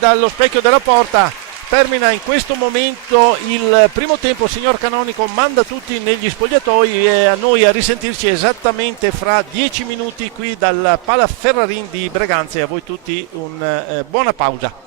dallo specchio della porta. Termina in questo momento il primo tempo. Signor Canonico manda tutti negli spogliatoi e a noi a risentirci esattamente fra 10 minuti qui dal Pala Ferrarin di Breganze. A voi tutti buona pausa.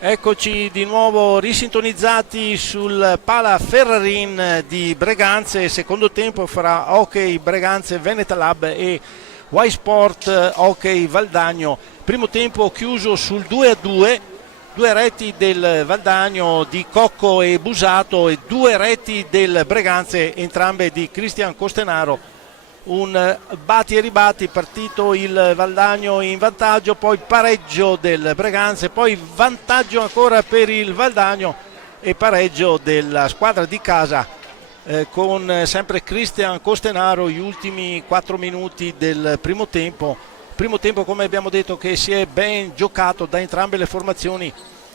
Eccoci di nuovo risintonizzati sul Pala Ferrarin di Breganze, secondo tempo fra Hockey Breganze Veneta Lab e Y Sport Hockey Valdagno. Primo tempo chiuso sul 2-2, 2 reti del Valdagno di Cocco e Busato e 2 reti del Breganze, entrambe di Cristian Costenaro. Un batti e ribatti, partito il Valdagno in vantaggio, poi pareggio del Breganze, poi vantaggio ancora per il Valdagno e pareggio della squadra di casa con sempre Cristian Costenaro gli ultimi 4 minuti del primo tempo, come abbiamo detto, che si è ben giocato da entrambe le formazioni.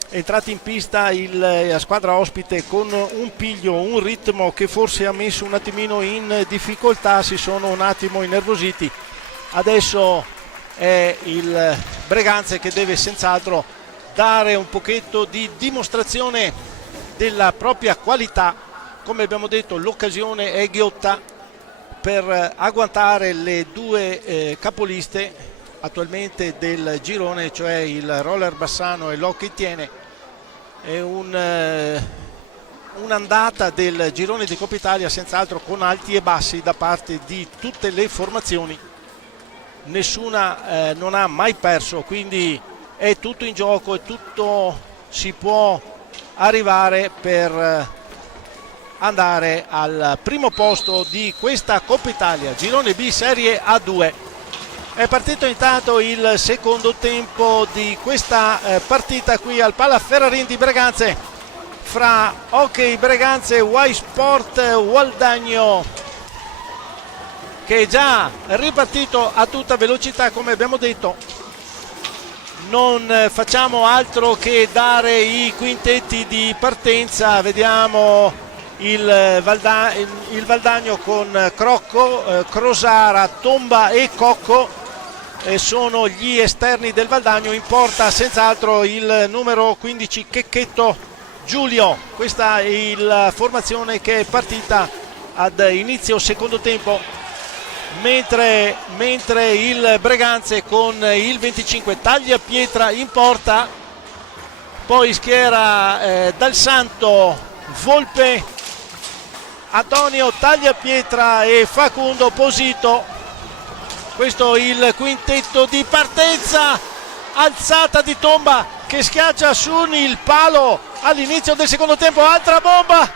È entrata in pista la squadra ospite con un piglio, un ritmo che forse ha messo un attimino in difficoltà, si sono un attimo innervositi. Adesso è il Breganze che deve senz'altro dare un pochetto di dimostrazione della propria qualità. Come abbiamo detto, l'occasione è ghiotta per agguantare le 2 capoliste attualmente del girone, cioè il Roller Bassano e l'Hockey Tiene. È un'andata del girone di Coppa Italia senz'altro con alti e bassi da parte di tutte le formazioni. Nessuna non ha mai perso, quindi è tutto in gioco e tutto si può arrivare per andare al primo posto di questa Coppa Italia, girone B Serie A2. È partito intanto il secondo tempo di questa partita qui al Pala Ferrarin di Breganze fra Hockey Breganze e Y Sport Valdagno, che è già ripartito a tutta velocità. Come abbiamo detto, non facciamo altro che dare i quintetti di partenza. Vediamo il Valdagno con Crocco, Crosara, Tomba e Cocco. Sono gli esterni del Valdagno. In porta senz'altro il numero 15 Checchetto Giulio. Questa è la formazione che è partita ad inizio secondo tempo, mentre il Breganze con il 25 Tagliapietra in porta, poi schiera Dal Santo, Volpe, Antonio Tagliapietra e Facundo Posito. Questo è il quintetto di partenza. Alzata di Tomba che schiaccia su il palo all'inizio del secondo tempo. Altra bomba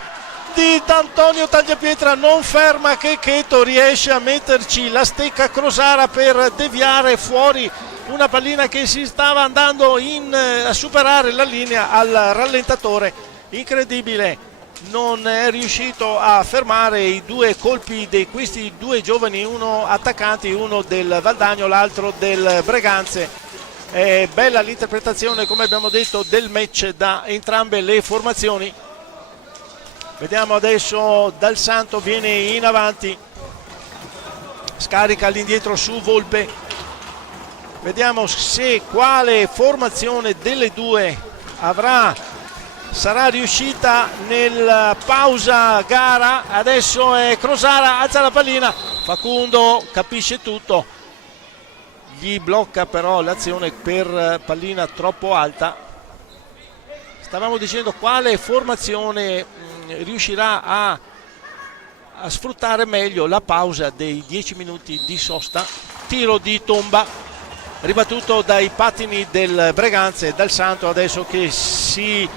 di Antonio Tagliapietra, non ferma Checchetto, riesce a metterci la stecca Crosara per deviare fuori una pallina che si stava andando a superare la linea al rallentatore. Incredibile, non è riuscito a fermare i 2 colpi di questi 2 giovani, uno attaccanti, uno del Valdagno, l'altro del Breganze. È bella l'interpretazione, come abbiamo detto, del match da entrambe le formazioni. Vediamo adesso Dal Santo, viene in avanti, scarica all'indietro su Volpe. Vediamo se quale formazione delle 2 sarà riuscita nella pausa gara. Adesso è Crosara, alza la pallina, Facundo capisce tutto, gli blocca però l'azione per pallina troppo alta. Stavamo dicendo quale formazione riuscirà a sfruttare meglio la pausa dei 10 minuti di sosta. Tiro di Tomba ribattuto dai pattini del Breganze. Dal Santo adesso che si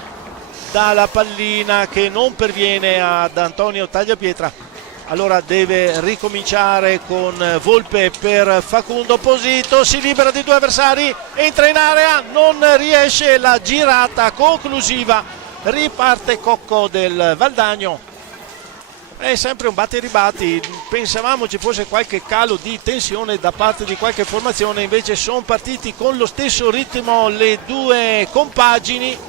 dà la pallina che non perviene ad Antonio Tagliapietra, allora deve ricominciare con Volpe per Facundo Posito, si libera di 2 avversari, entra in area, non riesce la girata conclusiva, riparte Cocco del Valdagno. È sempre un batti e ribatti, pensavamo ci fosse qualche calo di tensione da parte di qualche formazione, invece sono partiti con lo stesso ritmo le 2 compagini.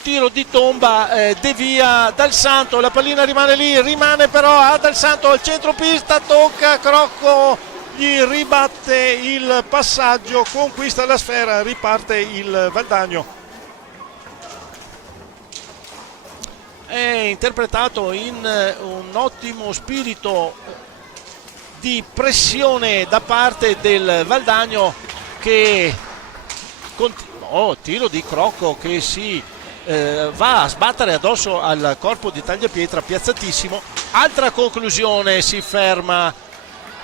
Tiro di Tomba, devia Dal Santo, la pallina rimane lì, rimane però a Dal Santo al centropista, tocca Crocco, gli ribatte il passaggio, conquista la sfera, riparte il Valdagno. È interpretato in un ottimo spirito di pressione da parte del Valdagno, che tiro di Crocco che si va a sbattere addosso al corpo di Tagliapietra, piazzatissimo. Altra conclusione, si ferma.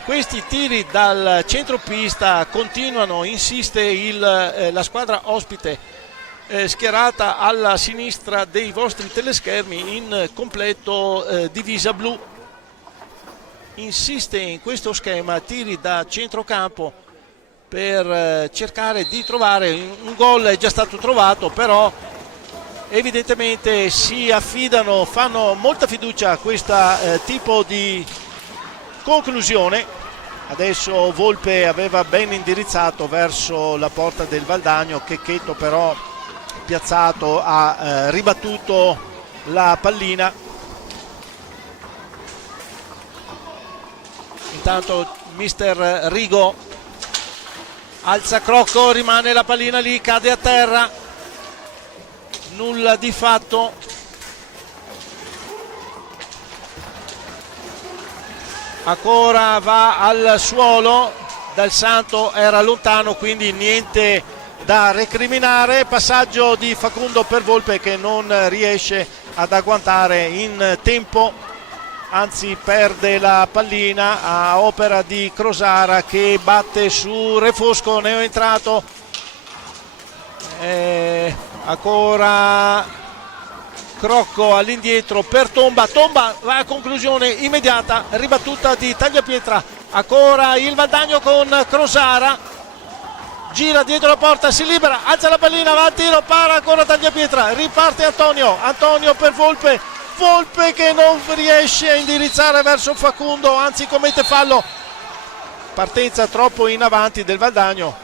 Questi tiri dal centropista continuano, insiste la squadra ospite schierata alla sinistra dei vostri teleschermi in completo divisa blu. Insiste in questo schema, tiri da centrocampo per cercare di trovare un gol. È già stato trovato, però evidentemente si affidano, fanno molta fiducia a questo tipo di conclusione. Adesso Volpe aveva ben indirizzato verso la porta del Valdagno, Checchetto però piazzato ha ribattuto la pallina. Intanto mister Rigo alza Crocco, rimane la pallina lì, cade a terra, nulla di fatto. Ancora va al suolo, Dal Santo era lontano, quindi niente da recriminare. Passaggio di Facundo per Volpe che non riesce ad agguantare in tempo, anzi perde la pallina a opera di Crosara che batte su Refosco, neoentrato. Ancora Crocco all'indietro per Tomba va a conclusione immediata, ribattuta di Tagliapietra. Ancora il Valdagno con Crosara, gira dietro la porta, si libera, alza la pallina, va a tiro, para ancora Tagliapietra, riparte Antonio per Volpe che non riesce a indirizzare verso Facundo, anzi commette fallo. Partenza troppo in avanti del Valdagno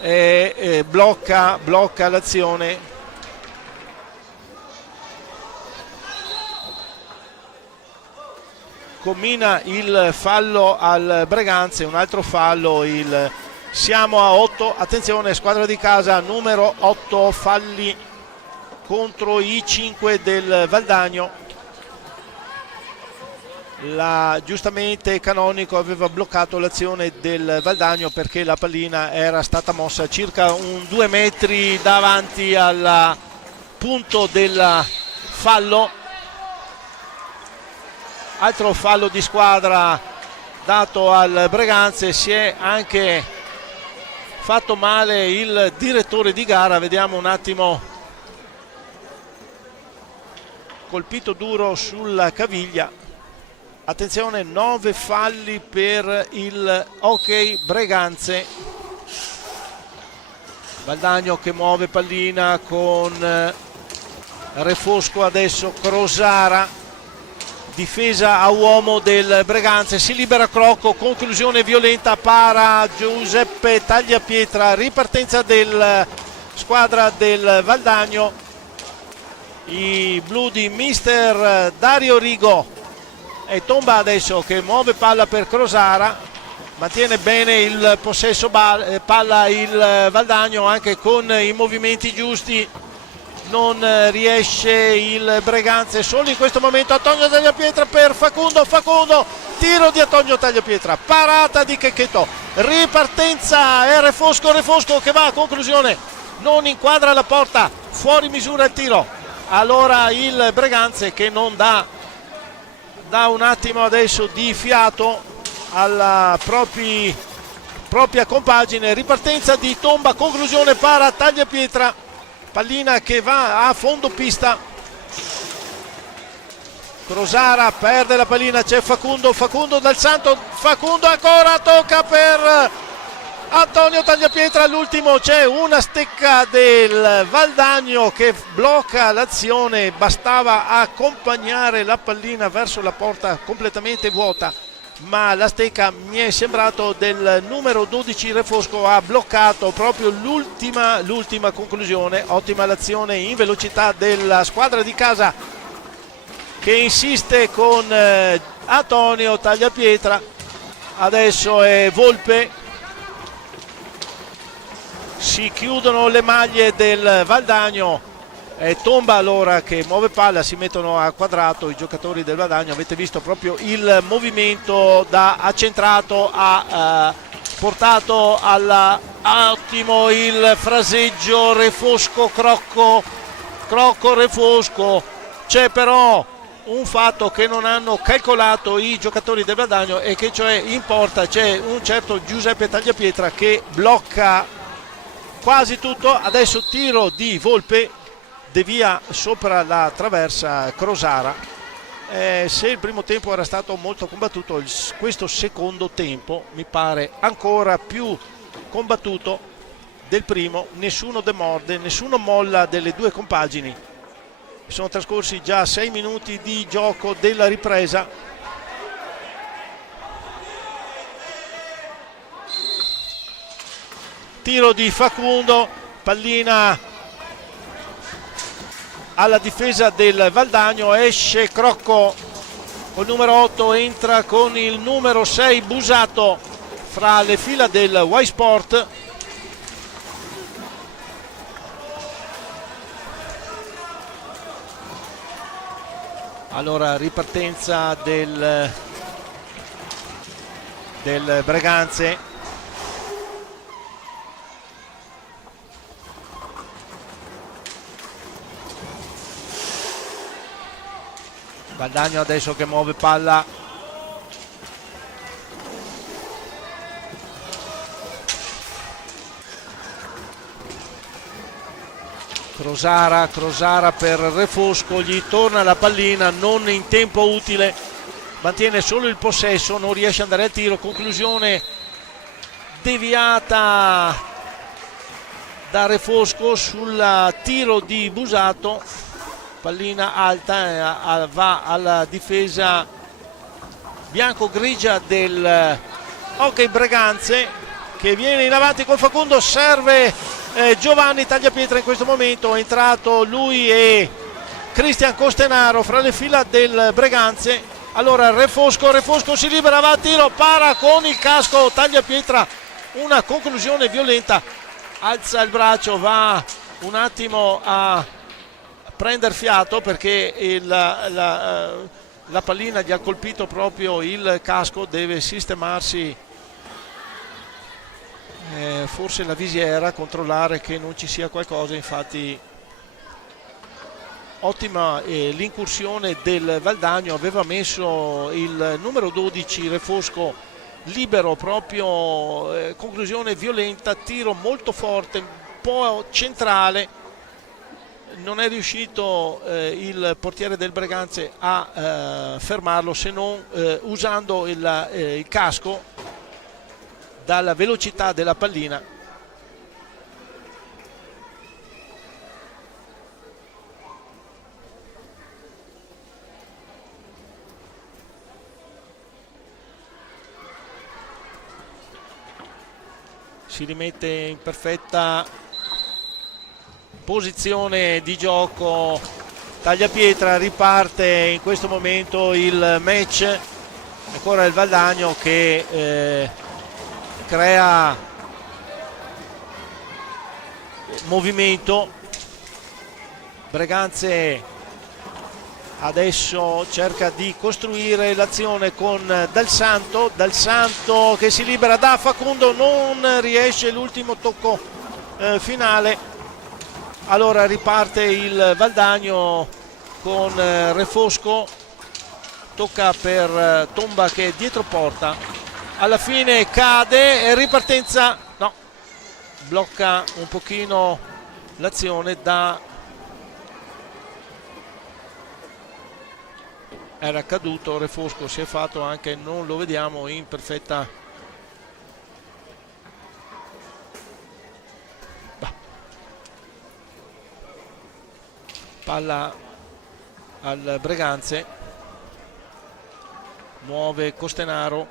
e blocca l'azione. Commina il fallo al Breganze, un altro fallo, siamo a 8, attenzione, squadra di casa numero 8, falli contro i 5 del Valdagno. Giustamente Canonico aveva bloccato l'azione del Valdagno perché la pallina era stata mossa circa 2 metri davanti al punto del fallo. Altro fallo di squadra dato al Breganze, si è anche fatto male il direttore di gara, vediamo un attimo, colpito duro sulla caviglia. Attenzione, 9 falli per il Hockey Breganze. Valdagno che muove pallina con Refosco, adesso Crosara, difesa a uomo del Breganze, si libera Crocco, conclusione violenta, para Giuseppe Tagliapietra, ripartenza del squadra del Valdagno. I blu di mister Dario Rigo. E Tomba adesso che muove palla per Crosara, mantiene bene il possesso palla il Valdagno anche con i movimenti giusti. Non riesce il Breganze, solo in questo momento Antonio Tagliapietra per Facundo, tiro di Antonio Tagliapietra, parata di Checchetto, ripartenza e Refosco che va a conclusione, non inquadra la porta, fuori misura il tiro. Allora il Breganze che non dà un attimo adesso di fiato alla propria compagine, ripartenza di Tomba, conclusione para Tagliapietra, pallina che va a fondo pista. Crosara perde la pallina, c'è Facundo Dal Santo, Facundo ancora, tocca per Antonio Tagliapietra, all'ultimo c'è una stecca del Valdagno che blocca l'azione, bastava accompagnare la pallina verso la porta completamente vuota, ma la stecca, mi è sembrato, del numero 12 Refosco ha bloccato proprio l'ultima conclusione. Ottima l'azione in velocità della squadra di casa che insiste con Antonio Tagliapietra. Adesso è Volpe, si chiudono le maglie del Valdagno, è Tomba allora che muove palla, si mettono a quadrato i giocatori del Valdagno. Avete visto proprio il movimento da accentrato a portato alla ottimo il fraseggio Refosco Crocco Refosco. C'è però un fatto che non hanno calcolato i giocatori del Valdagno, e che cioè in porta c'è un certo Giuseppe Tagliapietra che blocca quasi tutto. Adesso tiro di Volpe, devia sopra la traversa Crosara. Se il primo tempo era stato molto combattuto, questo secondo tempo mi pare ancora più combattuto del primo. Nessuno demorde, nessuno molla delle due compagini. Sono trascorsi già 6 minuti di gioco della ripresa. Tiro di Facundo, pallina alla difesa del Valdagno, esce Crocco col numero 8, entra con il numero 6 Busato fra le fila del Y Sport. Allora ripartenza del Breganze. Valdagno adesso che muove palla, Crosara per Refosco, gli torna la pallina non in tempo utile, mantiene solo il possesso, non riesce ad andare al tiro. Conclusione deviata da Refosco sul tiro di Busato, pallina alta, va alla difesa bianco-grigia del Hockey Breganze, che viene in avanti con Facundo, serve Giovanni Tagliapietra in questo momento, è entrato lui e Cristian Costenaro fra le fila del Breganze. Allora Refosco si libera, va a tiro, para con il casco Tagliapietra, una conclusione violenta, alza il braccio, va un attimo a prendere fiato perché la pallina gli ha colpito proprio il casco, deve sistemarsi forse la visiera, controllare che non ci sia qualcosa. Infatti ottima l'incursione del Valdagno, aveva messo il numero 12 Refosco libero proprio, conclusione violenta, tiro molto forte, un po' centrale. Non è riuscito il portiere del Breganze a fermarlo, se non usando il casco dalla velocità della pallina. Si rimette in perfetta posizione di gioco Tagliapietra, riparte in questo momento il match. Ancora il Valdagno che crea movimento. Breganze adesso cerca di costruire l'azione con Dal Santo che si libera da Facundo, non riesce l'ultimo tocco finale. Allora riparte il Valdagno con Refosco, tocca per Tomba che è dietro porta, alla fine cade e ripartenza, no, blocca un pochino l'azione era caduto Refosco, si è fatto anche, non lo vediamo in perfetta palla al Breganze, muove Costenaro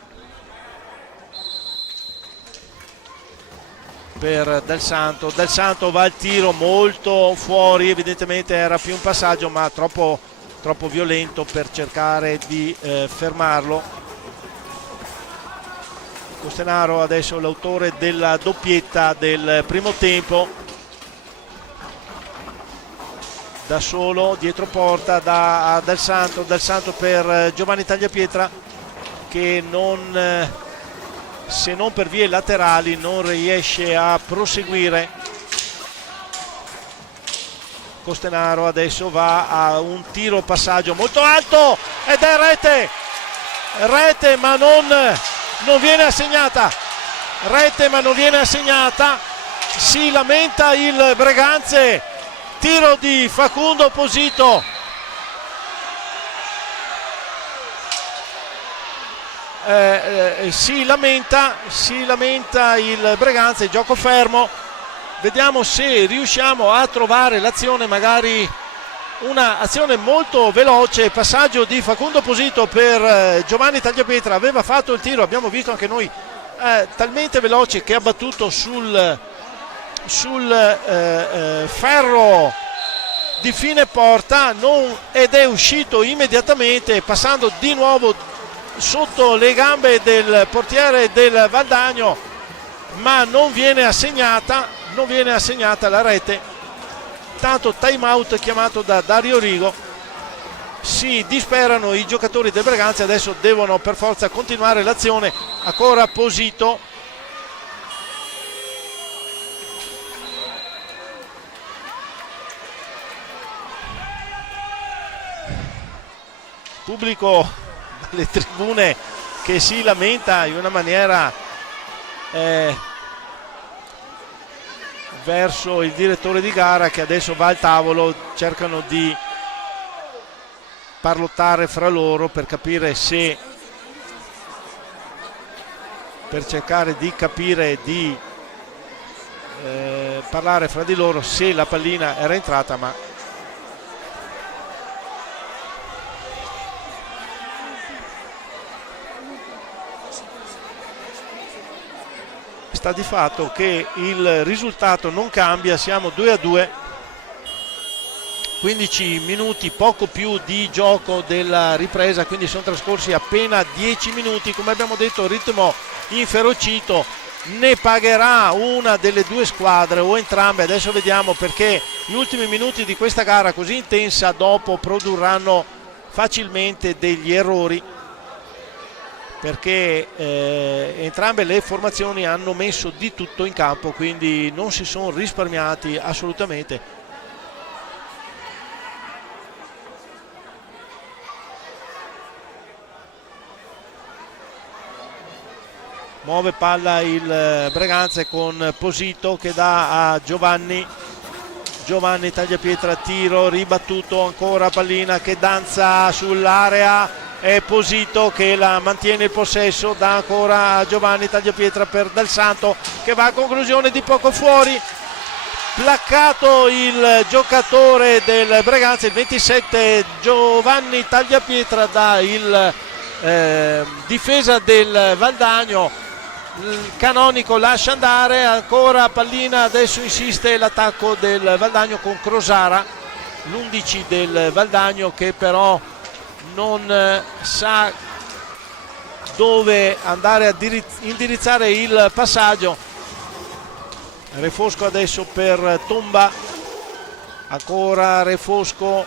per Dal Santo va al tiro molto fuori, evidentemente era più un passaggio ma troppo violento per cercare di fermarlo. Costenaro adesso l'autore della doppietta del primo tempo, da solo dietro porta da Dal Santo per Giovanni Tagliapietra che non se non per vie laterali non riesce a proseguire. Costenaro adesso va a un tiro passaggio molto alto ed è rete ma non viene assegnata, si lamenta il Breganze, tiro di Facundo Posito, si lamenta il Breganze, gioco fermo. Vediamo se riusciamo a trovare l'azione, magari una azione molto veloce, passaggio di Facundo Posito per Giovanni Tagliapietra, aveva fatto il tiro, abbiamo visto anche noi, talmente veloce che ha battuto sul ferro di fine porta ed è uscito immediatamente, passando di nuovo sotto le gambe del portiere del Valdagno, ma non viene assegnata la rete. Tanto time out chiamato da Dario Rigo, si disperano i giocatori del Breganze, adesso devono per forza continuare l'azione. Ancora Posito, pubblico dalle tribune che si lamenta in una maniera verso il direttore di gara, che adesso va al tavolo, cercano di parlottare fra loro per cercare di capire, di parlare fra di loro se la pallina era entrata, ma sta di fatto che il risultato non cambia, siamo 2-2, 15 minuti, poco più di gioco della ripresa, quindi sono trascorsi appena 10 minuti, come abbiamo detto ritmo inferocito, ne pagherà una delle due squadre o entrambe, adesso vediamo, perché gli ultimi minuti di questa gara così intensa dopo produrranno facilmente degli errori, perché entrambe le formazioni hanno messo di tutto in campo, quindi non si sono risparmiati assolutamente. Muove palla il Breganze con Posito che dà a Giovanni Tagliapietra, tiro ribattuto, ancora pallina che danza sull'area, è Posito che la mantiene il possesso, dà ancora a Giovanni Tagliapietra per Dal Santo che va a conclusione di poco fuori, placcato il giocatore del Breganze, il 27 Giovanni Tagliapietra da il difesa del Valdagno. Il Canonico lascia andare, ancora pallina, adesso insiste l'attacco del Valdagno con Crosara, l'11 del Valdagno, che però non sa dove andare a indirizzare il passaggio. Refosco adesso per Tomba, ancora Refosco,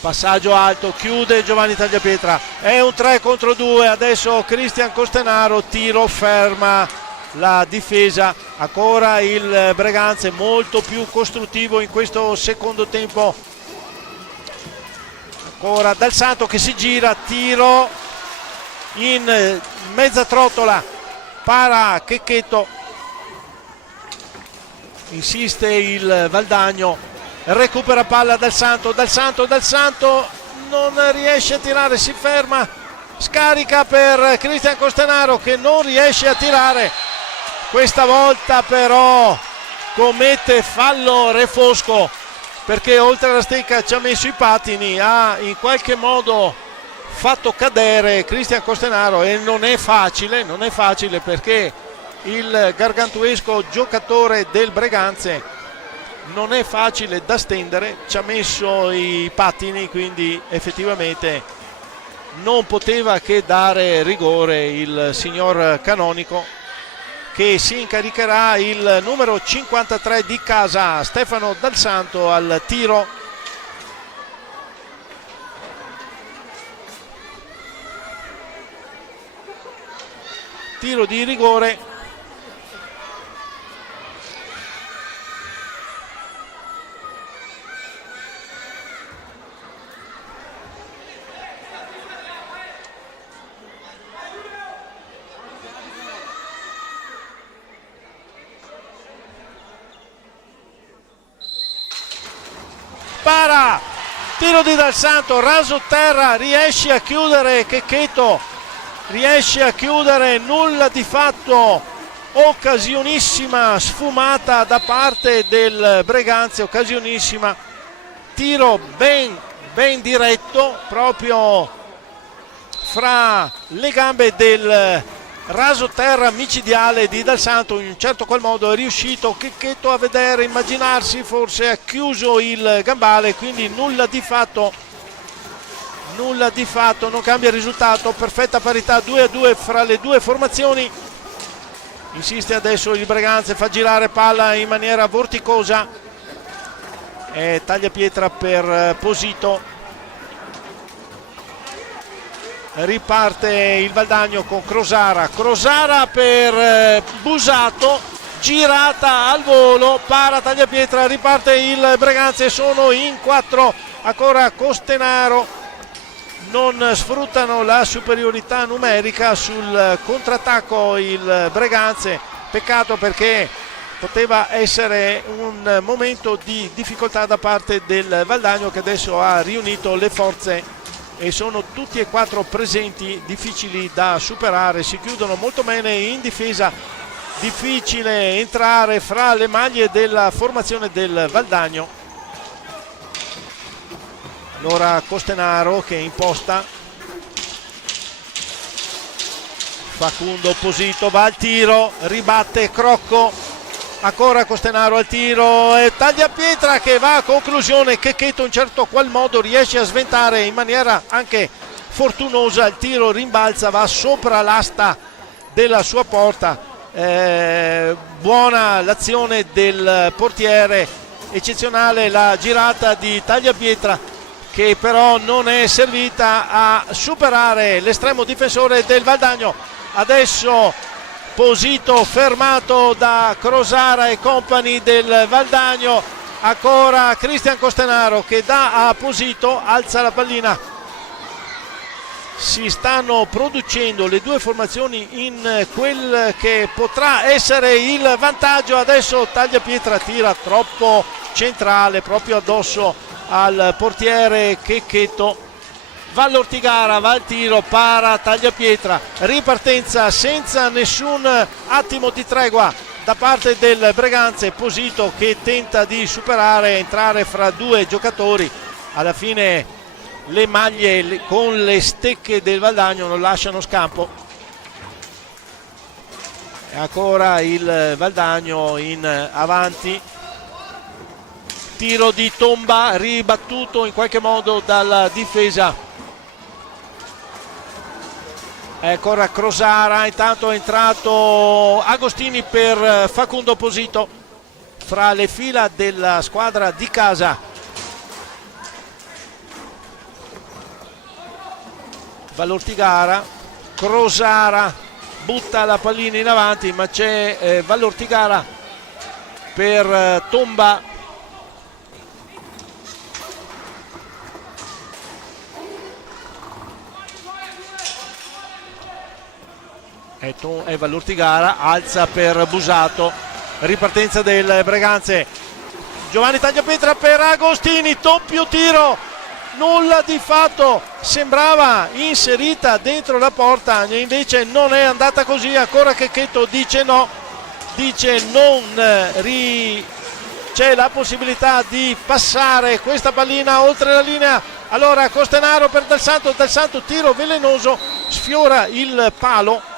passaggio alto, chiude Giovanni Tagliapietra, è un 3 contro 2, adesso Cristian Costenaro, tiro, ferma la difesa, ancora il Breganze molto più costruttivo in questo secondo tempo, ancora Dal Santo che si gira, tiro in mezza trottola, para Checchetto, insiste il Valdagno, recupera palla Dal Santo non riesce a tirare, si ferma, scarica per Cristian Costenaro che non riesce a tirare, questa volta però commette fallo Refosco, perché oltre alla stecca ci ha messo i pattini, ha in qualche modo fatto cadere Cristian Costenaro e non è facile perché il gargantuesco giocatore del Breganze non è facile da stendere, ci ha messo i pattini, quindi effettivamente non poteva che dare rigore il signor Canonico, che si incaricherà il numero 53 di casa, Stefano Dal Santo, al tiro. tiro di rigore. Tiro di Dal Santo, raso terra, riesce a chiudere Checchetto, riesce a chiudere, nulla di fatto, occasionissima sfumata da parte del Breganze, occasionissima, tiro ben diretto proprio fra le gambe del raso terra micidiale di Dal Santo. In un certo qual modo è riuscito Checchetto a vedere, immaginarsi, forse ha chiuso il gambale, quindi nulla di fatto, non cambia il risultato, perfetta parità 2-2 fra le due formazioni. Insiste adesso il Breganze, fa girare palla in maniera vorticosa e tagliapietra per Posito. Riparte il Valdagno con Crosara per Busato, girata al volo, para tagliapietra, riparte il Breganze, sono in 4, ancora Costenaro, non sfruttano la superiorità numerica sul contrattacco il Breganze, peccato perché poteva essere un momento di difficoltà da parte del Valdagno, che adesso ha riunito le forze e sono tutti e 4 presenti, difficili da superare, si chiudono molto bene in difesa, difficile entrare fra le maglie della formazione del Valdagno. Allora Costenaro che imposta, Facundo Posito va al tiro, ribatte Crocco, ancora Costenaro al tiro e tagliapietra che va a conclusione. Checchetto in certo qual modo riesce a sventare in maniera anche fortunosa, il tiro rimbalza, va sopra l'asta della sua porta. Buona l'azione del portiere, eccezionale la girata di tagliapietra che però non è servita a superare l'estremo difensore del Valdagno. Adesso Posito fermato da Crosara e compagni del Valdagno, ancora Cristian Costenaro che dà a Posito, alza la pallina. Si stanno producendo le due formazioni in quel che potrà essere il vantaggio. Adesso tagliapietra tira troppo centrale, proprio addosso al portiere Checchetto. Va all'Ortigara, va al tiro, para tagliapietra, ripartenza senza nessun attimo di tregua da parte del Breganze. Posito che tenta di superare, entrare fra due giocatori, alla fine le maglie con le stecche del Valdagno non lasciano scampo. E ancora il Valdagno in avanti, tiro di Tomba ribattuto in qualche modo dalla difesa. Ancora Crosara, intanto è entrato Agostini per Facundo Posito fra le fila della squadra di casa. Va l'Ortigara, Crosara butta la pallina in avanti, ma c'è Vallortigara per Tomba. E Vallortigara alza per Busato, ripartenza del Breganze. Giovanni tagliapietra per Agostini, doppio tiro, nulla di fatto, sembrava inserita dentro la porta, invece non è andata così. Ancora Checchetto dice no, dice c'è la possibilità di passare questa pallina oltre la linea. Allora Costenaro per Dal Santo, tiro velenoso, sfiora il palo,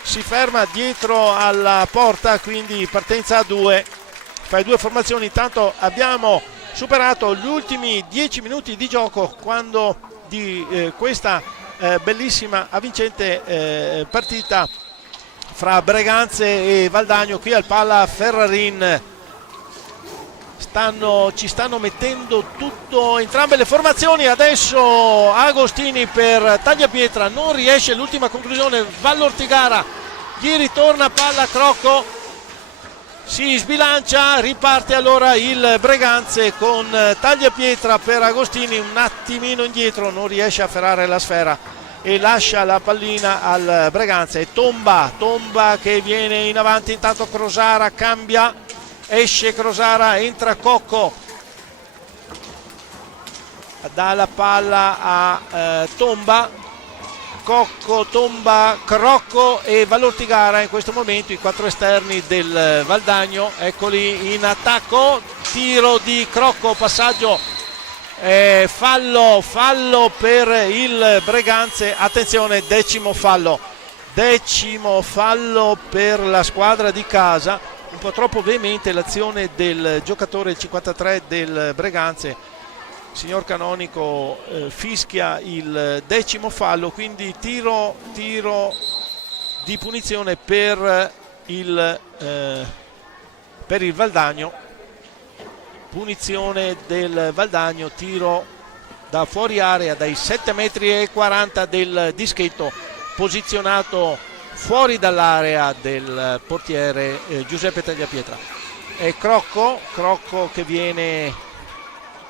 si ferma dietro alla porta, quindi partenza a 2 fra le due formazioni. Intanto abbiamo superato gli ultimi 10 minuti di gioco quando di questa bellissima avvincente partita fra Breganze e Valdagno qui al Pala Ferrarin. ci stanno mettendo tutto, entrambe le formazioni. Adesso Agostini per Tagliapietra, non riesce, l'ultima conclusione, Vallortigara, gli ritorna palla, Crocco si sbilancia, riparte allora il Breganze con Tagliapietra per Agostini, un attimino indietro, non riesce a afferrare la sfera e lascia la pallina al Breganze. Tomba che viene in avanti, intanto Crosara cambia, esce Crosara, entra Cocco, dà la palla a Tomba, Cocco, Tomba, Crocco e Vallortigara in questo momento i 4 esterni del Valdagno, eccoli in attacco, tiro di Crocco, passaggio, fallo per il Breganze, attenzione, decimo fallo per la squadra di casa, un po' troppo veemente l'azione del giocatore, il 53 del Breganze. Signor Canonico fischia il decimo fallo, quindi tiro di punizione per il Valdagno, punizione del Valdagno, tiro da fuori area dai 7,40 metri del dischetto, posizionato fuori dall'area del portiere Giuseppe Tagliapietra. È Crocco che viene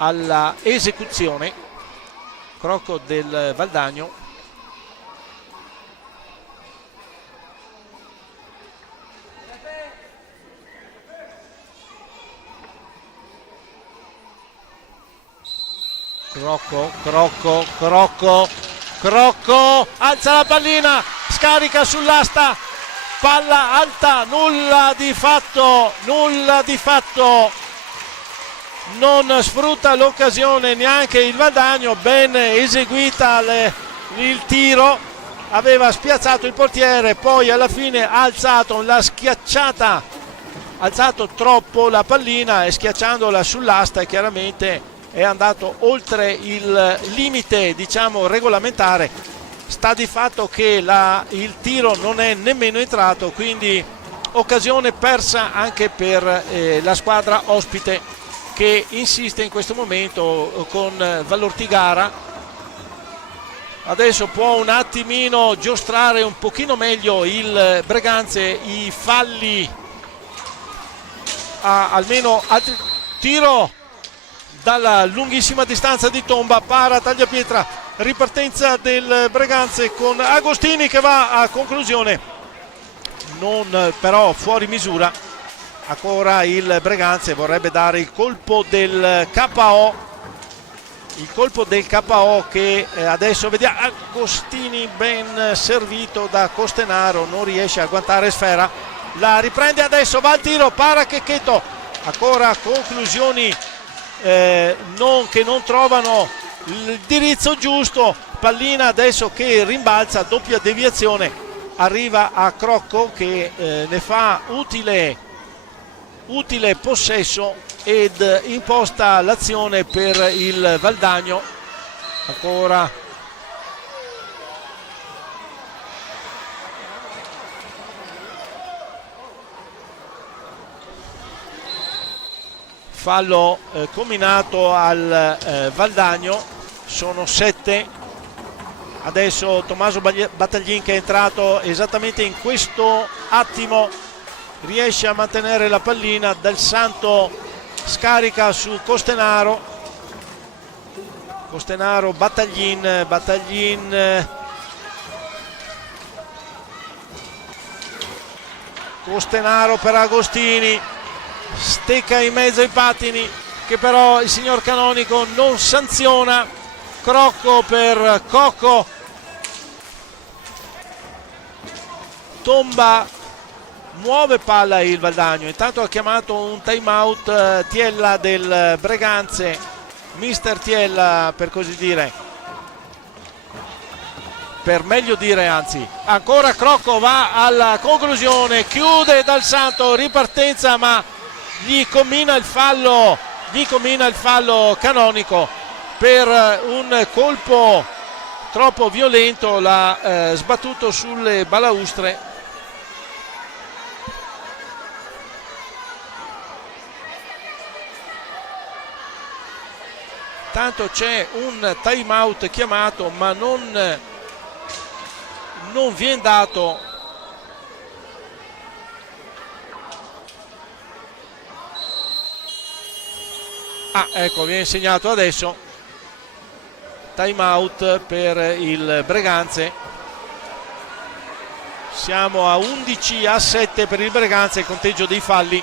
alla esecuzione, Crocco del Valdagno. Crocco alza la pallina, scarica sull'asta, palla alta, nulla di fatto, non sfrutta l'occasione neanche il Valdagno, ben eseguita il tiro, aveva spiazzato il portiere, poi alla fine ha alzato la schiacciata, alzato troppo la pallina e schiacciandola sull'asta chiaramente è andato oltre il limite, diciamo, regolamentare. Sta di fatto che il tiro non è nemmeno entrato, quindi occasione persa anche per la squadra ospite, che insiste in questo momento con Vallortigara. Adesso può un attimino giostrare un pochino meglio il Breganze, i falli, almeno altri. Tiro dalla lunghissima distanza di Tomba, para Tagliapietra, ripartenza del Breganze con Agostini che va a conclusione, non però fuori misura. Ancora il Breganze vorrebbe dare il colpo del KO, che adesso vediamo. Agostini ben servito da Costenaro, non riesce a agguantare sfera, la riprende adesso, va al tiro, para Checchetto, ancora conclusioni che non trovano l'indirizzo giusto, pallina adesso che rimbalza, doppia deviazione, arriva a Crocco che ne fa utile possesso ed imposta l'azione per il Valdagno. Ancora fallo combinato al Valdagno, sono 7. Adesso Tommaso Battaglin, che è entrato esattamente in questo attimo, riesce a mantenere la pallina. Del Santo scarica su Costenaro, Battaglin, Costenaro per Agostini, stecca in mezzo ai pattini che però il signor Canonico non sanziona. Crocco per Cocco, Tomba, muove palla il Valdagno, intanto ha chiamato un time out Tiella del Breganze, mister Tiella per così dire, per meglio dire anzi. Ancora Crocco va alla conclusione, chiude Dal Santo, ripartenza, ma gli combina il fallo Canonico per un colpo troppo violento, l'ha sbattuto sulle balaustre. Intanto c'è un time out chiamato, ma non viene dato. Ecco, viene segnato adesso time out per il Breganze. Siamo a 11-7 per il Breganze, il conteggio dei falli.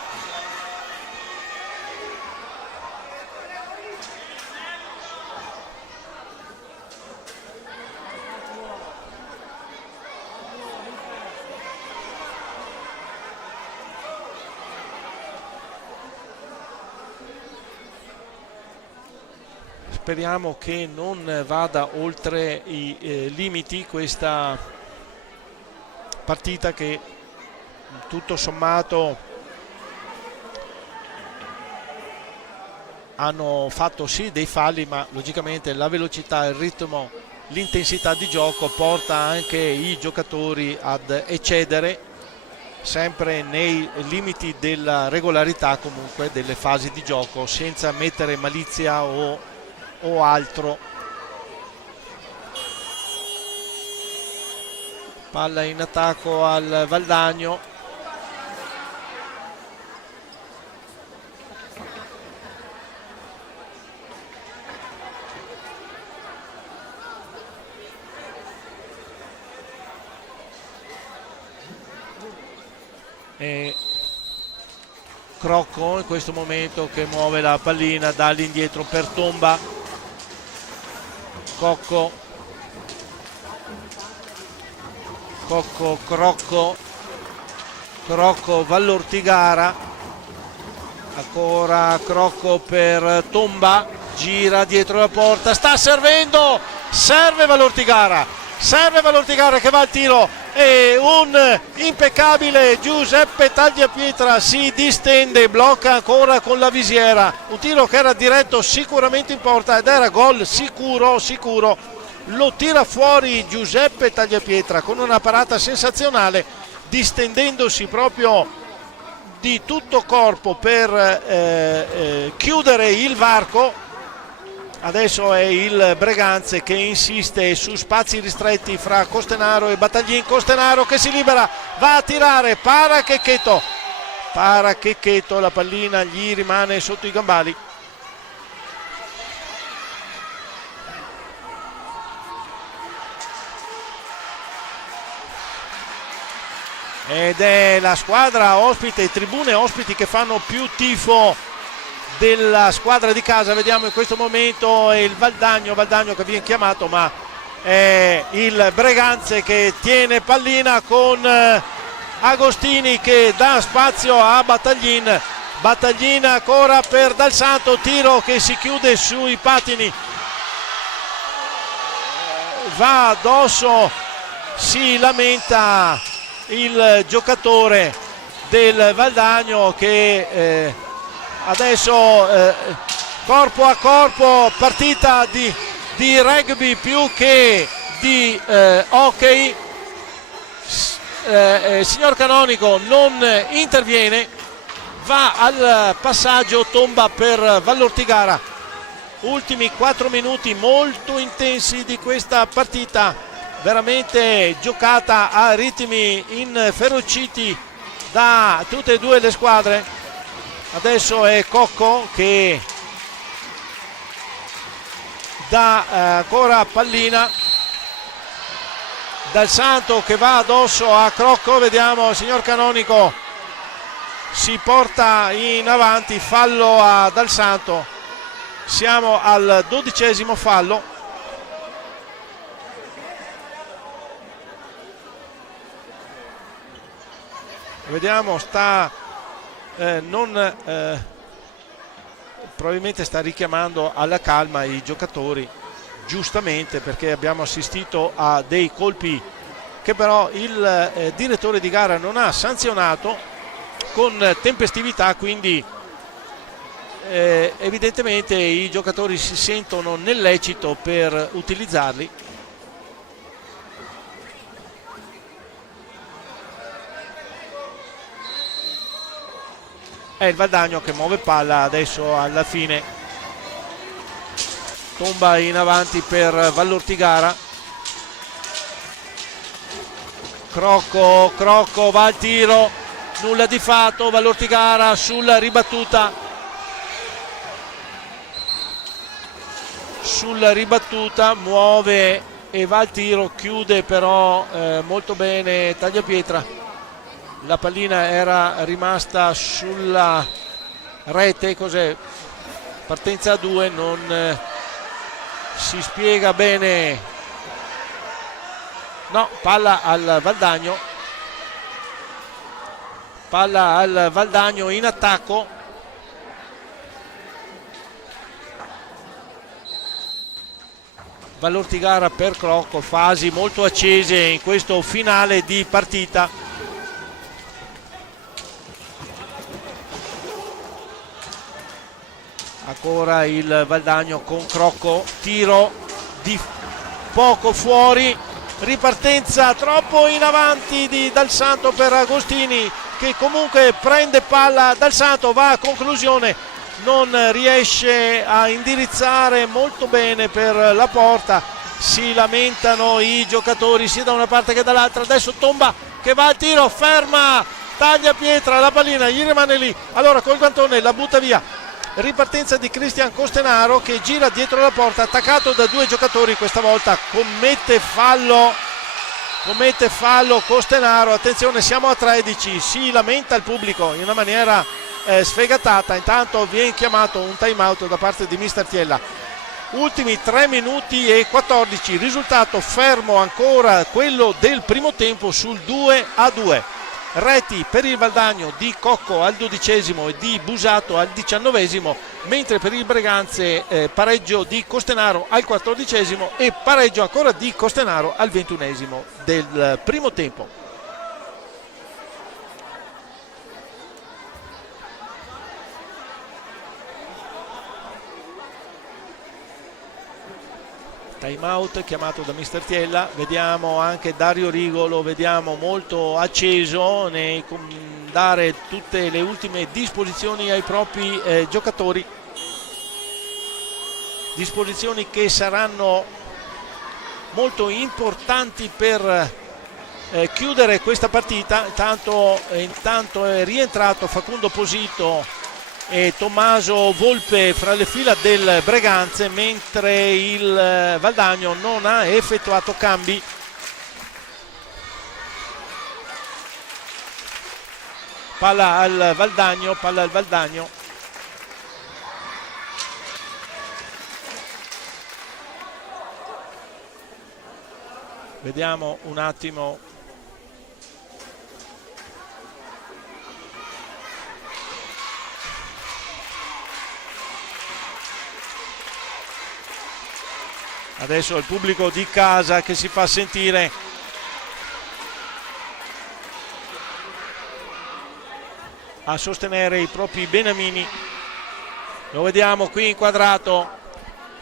Speriamo che non vada oltre i limiti questa partita, che tutto sommato hanno fatto sì dei falli, ma logicamente la velocità, il ritmo, l'intensità di gioco porta anche i giocatori ad eccedere, sempre nei limiti della regolarità comunque delle fasi di gioco, senza mettere malizia o altro. Palla in attacco al Valdagno. E Crocco in questo momento che muove la pallina dall'indietro per Tomba. Crocco, Vallortigara, ancora Crocco per Tomba, gira dietro la porta, sta servendo, serve Vallortigara che va al tiro e un impeccabile Giuseppe Tagliapietra si distende, blocca ancora con la visiera, un tiro che era diretto sicuramente in porta ed era gol sicuro, lo tira fuori Giuseppe Tagliapietra con una parata sensazionale, distendendosi proprio di tutto corpo per chiudere il varco. Adesso è il Breganze che insiste su spazi ristretti fra Costenaro e Battaglin. Costenaro che si libera, va a tirare, para Checchetto, la pallina gli rimane sotto i gambali. Ed è la squadra ospite, tribune ospiti che fanno più tifo della squadra di casa. Vediamo in questo momento il Valdagno che viene chiamato, ma è il Breganze che tiene pallina con Agostini che dà spazio a Battaglin ancora per Dal Santo, tiro che si chiude sui pattini, va addosso, si lamenta il giocatore del Valdagno che adesso corpo a corpo, partita di rugby più che di hockey. Signor Canonico non interviene, va al passaggio Tomba per Vallortigara. Ultimi 4 minuti molto intensi di questa partita, veramente giocata a ritmi inferociti da tutte e due le squadre. Adesso è Cocco che dà ancora pallina, Dal Santo che va addosso a Crocco, vediamo il signor Canonico si porta in avanti, fallo a Dal Santo, siamo al 12° fallo. Vediamo, probabilmente sta richiamando alla calma i giocatori, giustamente, perché abbiamo assistito a dei colpi che però il direttore di gara non ha sanzionato con tempestività, quindi evidentemente i giocatori si sentono nel lecito per utilizzarli. È il Valdagno che muove palla adesso alla fine. tomba in avanti per Vallortigara. Crocco va al tiro, nulla di fatto, Vallortigara sulla ribattuta, muove e va al tiro, chiude però molto bene Tagliapietra. La pallina era rimasta sulla rete, cos'è? Partenza a 2, non si spiega bene. No, palla al Valdagno in attacco. Vallortigara per Crocco, fasi molto accese in questo finale di partita. Ancora il Valdagno con Crocco, tiro di poco fuori, ripartenza troppo in avanti di Dal Santo per Agostini, che comunque prende palla. Dal Santo va a conclusione, non riesce a indirizzare molto bene per la porta. Si lamentano i giocatori sia da una parte che dall'altra. Adesso Tomba che va al tiro, ferma Tagliapietra, la pallina gli rimane lì, allora col guantone la butta via. Ripartenza di Cristian Costenaro che gira dietro la porta, attaccato da 2 giocatori, questa volta commette fallo Costenaro. Attenzione, siamo a 13, si lamenta il pubblico in una maniera sfegatata. Intanto viene chiamato un time out da parte di mister Tiella. Ultimi 3 minuti e 14, risultato fermo ancora quello del primo tempo sul 2-2. Reti per il Valdagno di Cocco al 12° e di Busato al 19°, mentre per il Breganze pareggio di Costenaro al 14° e pareggio ancora di Costenaro al 21° del primo tempo. Time out chiamato da mister Tiella. Vediamo anche Dario Rigo, lo vediamo molto acceso nel dare tutte le ultime disposizioni ai propri giocatori, disposizioni che saranno molto importanti per chiudere questa partita. Intanto è rientrato Facundo Posito e Tommaso Volpe fra le fila del Breganze, mentre il Valdagno non ha effettuato cambi. Palla al Valdagno. Vediamo un attimo. Adesso il pubblico di casa che si fa sentire. A sostenere i propri beniamini. Lo vediamo qui inquadrato,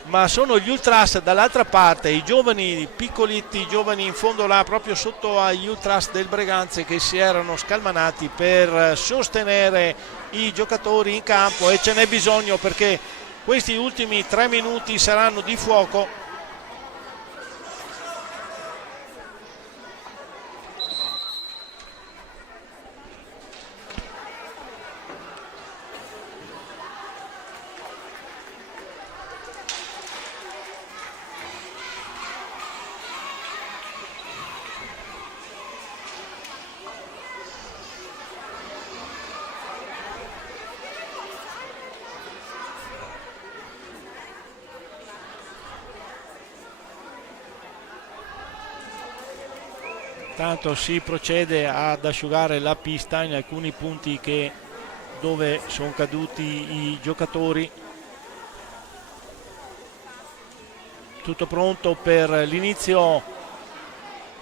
ma sono gli ultras dall'altra parte, i giovani piccolitti, i giovani in fondo là, proprio sotto agli ultras del Breganze, che si erano scalmanati per sostenere i giocatori in campo, e ce n'è bisogno perché questi ultimi 3 minuti saranno di fuoco. Tanto si procede ad asciugare la pista in alcuni punti dove sono caduti i giocatori. Tutto pronto per l'inizio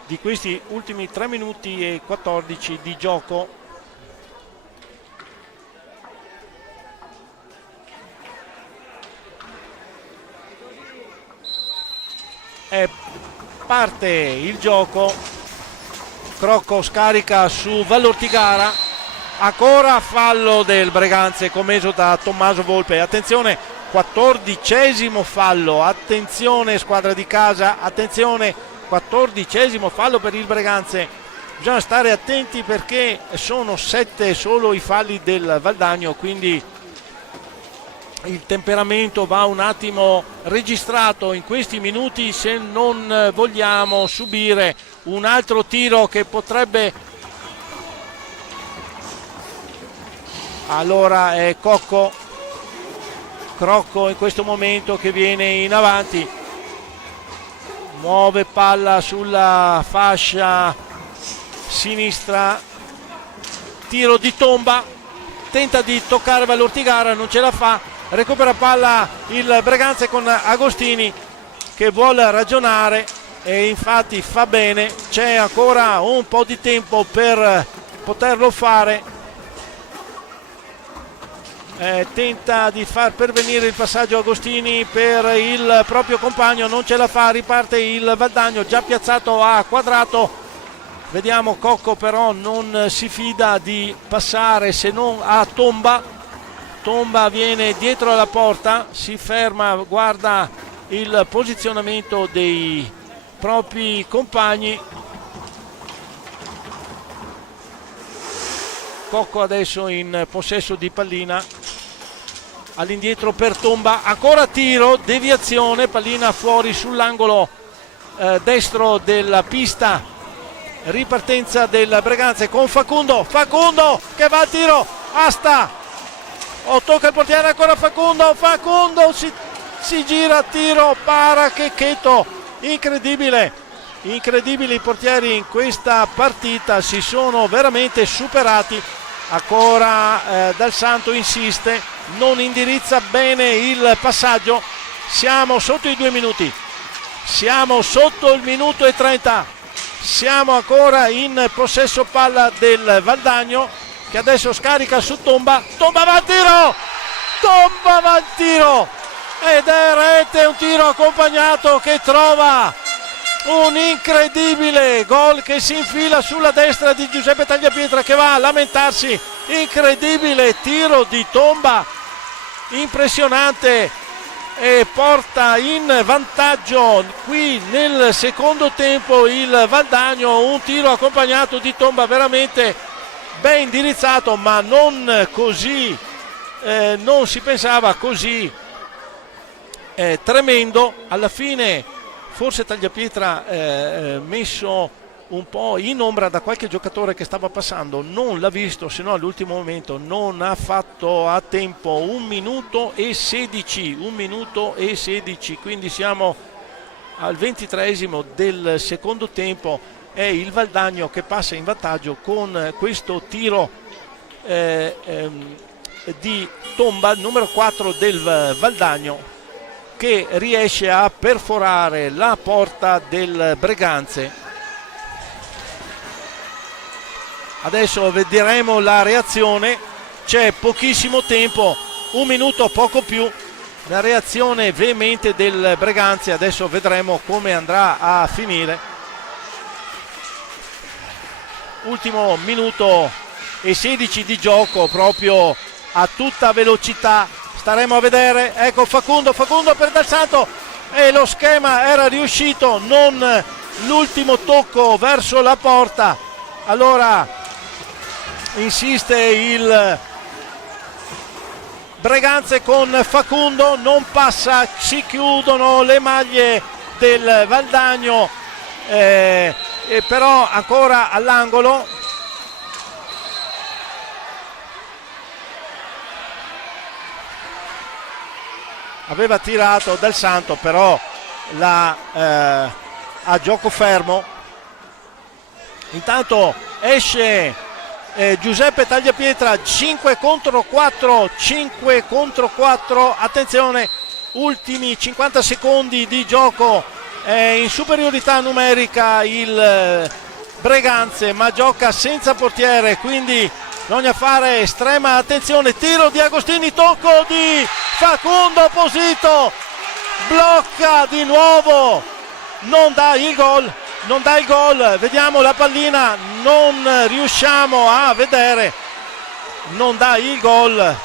di questi ultimi 3 minuti e 14 di gioco. E parte il gioco. Crocco scarica su Vallortigara, ancora fallo del Breganze commesso da Tommaso Volpe. Attenzione 14° fallo, attenzione squadra di casa, attenzione, 14° fallo per il Breganze. Bisogna stare attenti perché sono 7 solo i falli del Valdagno, quindi il temperamento va un attimo registrato in questi minuti se non vogliamo subire un altro tiro che potrebbe. Allora è Crocco in questo momento che viene in avanti, muove palla sulla fascia sinistra, tiro di Tomba, tenta di toccare Valortigara, non ce la fa, recupera palla il Breganze con Agostini che vuole ragionare e infatti fa bene, c'è ancora un po' di tempo per poterlo fare. Tenta di far pervenire il passaggio Agostini per il proprio compagno, non ce la fa, riparte il Valdagno già piazzato a quadrato. Vediamo, Cocco però non si fida di passare se non a Tomba. Tomba viene dietro alla porta, si ferma, guarda il posizionamento dei propri compagni. Cocco adesso in possesso di pallina, all'indietro per Tomba, ancora tiro, deviazione, pallina fuori sull'angolo destro della pista, ripartenza del Breganze con Facundo che va al tiro, asta, tocca il portiere, ancora Facundo si gira, tiro, para, Checchetto, incredibile, i portieri in questa partita si sono veramente superati. Ancora Dal Santo insiste, non indirizza bene il passaggio, siamo sotto i 2 minuti, siamo sotto il minuto e 30, siamo ancora in possesso palla del Valdagno che adesso scarica su Tomba va al tiro ed è rete, un tiro accompagnato che trova un incredibile gol che si infila sulla destra di Giuseppe Tagliapietra che va a lamentarsi, incredibile tiro di Tomba, impressionante, e porta in vantaggio qui nel secondo tempo il Valdagno, un tiro accompagnato di Tomba veramente ben indirizzato ma non così, non si pensava così tremendo. Alla fine forse Tagliapietra messo un po' in ombra da qualche giocatore che stava passando, non l'ha visto, se no all'ultimo momento non ha fatto a tempo. 1 minuto e 16, quindi siamo al 23° del secondo tempo. È il Valdagno che passa in vantaggio con questo tiro di Tomba, numero 4 del Valdagno, che riesce a perforare la porta del Breganze. Adesso vedremo la reazione, c'è pochissimo tempo, 1 minuto poco più, la reazione veemente del Breganze, adesso vedremo come andrà a finire. Ultimo minuto e 16 di gioco proprio a tutta velocità. Staremo a vedere, ecco Facundo per Dal Santo e lo schema era riuscito, non l'ultimo tocco verso la porta. Allora insiste il Breganze con Facundo, non passa, si chiudono le maglie del Valdagno, però ancora all'angolo. Aveva tirato Dal Santo, però a gioco fermo. Intanto esce Giuseppe Tagliapietra, 5 contro 4, attenzione, ultimi 50 secondi di gioco, in superiorità numerica il Breganze, ma gioca senza portiere, quindi bisogna fare estrema attenzione. Tiro di Agostini, tocco di Facundo, Posito, blocca di nuovo, non dà il gol, vediamo la pallina, non riusciamo a vedere, non dà il gol.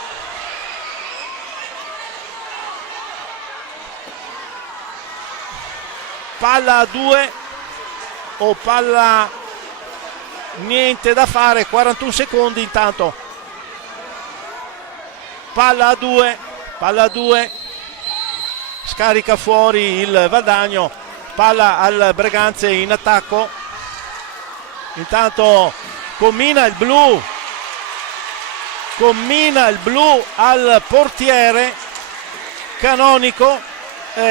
palla a 2 o palla niente da fare, 41 secondi intanto, palla a 2, scarica fuori il Valdagno, palla al Breganze in attacco, intanto commina il blu al portiere Canonico.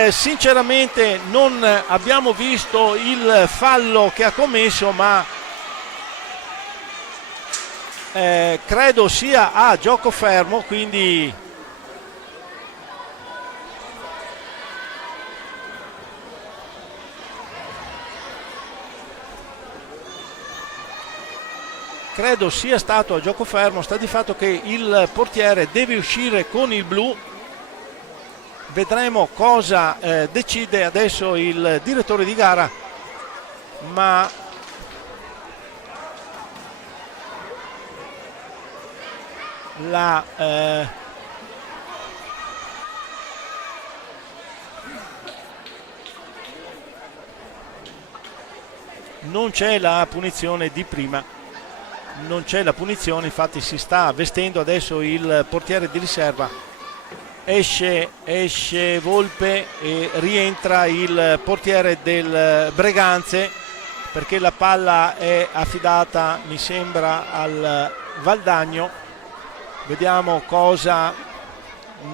Sinceramente non abbiamo visto il fallo che ha commesso, ma credo sia a gioco fermo, quindi credo sia stato a gioco fermo. Sta di fatto che il portiere deve uscire con il blu. Vedremo cosa decide adesso il direttore di gara, ma non c'è la punizione di prima, non c'è la punizione, infatti si sta vestendo adesso il portiere di riserva. Esce Volpe e rientra il portiere del Breganze, perché la palla è affidata, mi sembra, al Valdagno. Vediamo cosa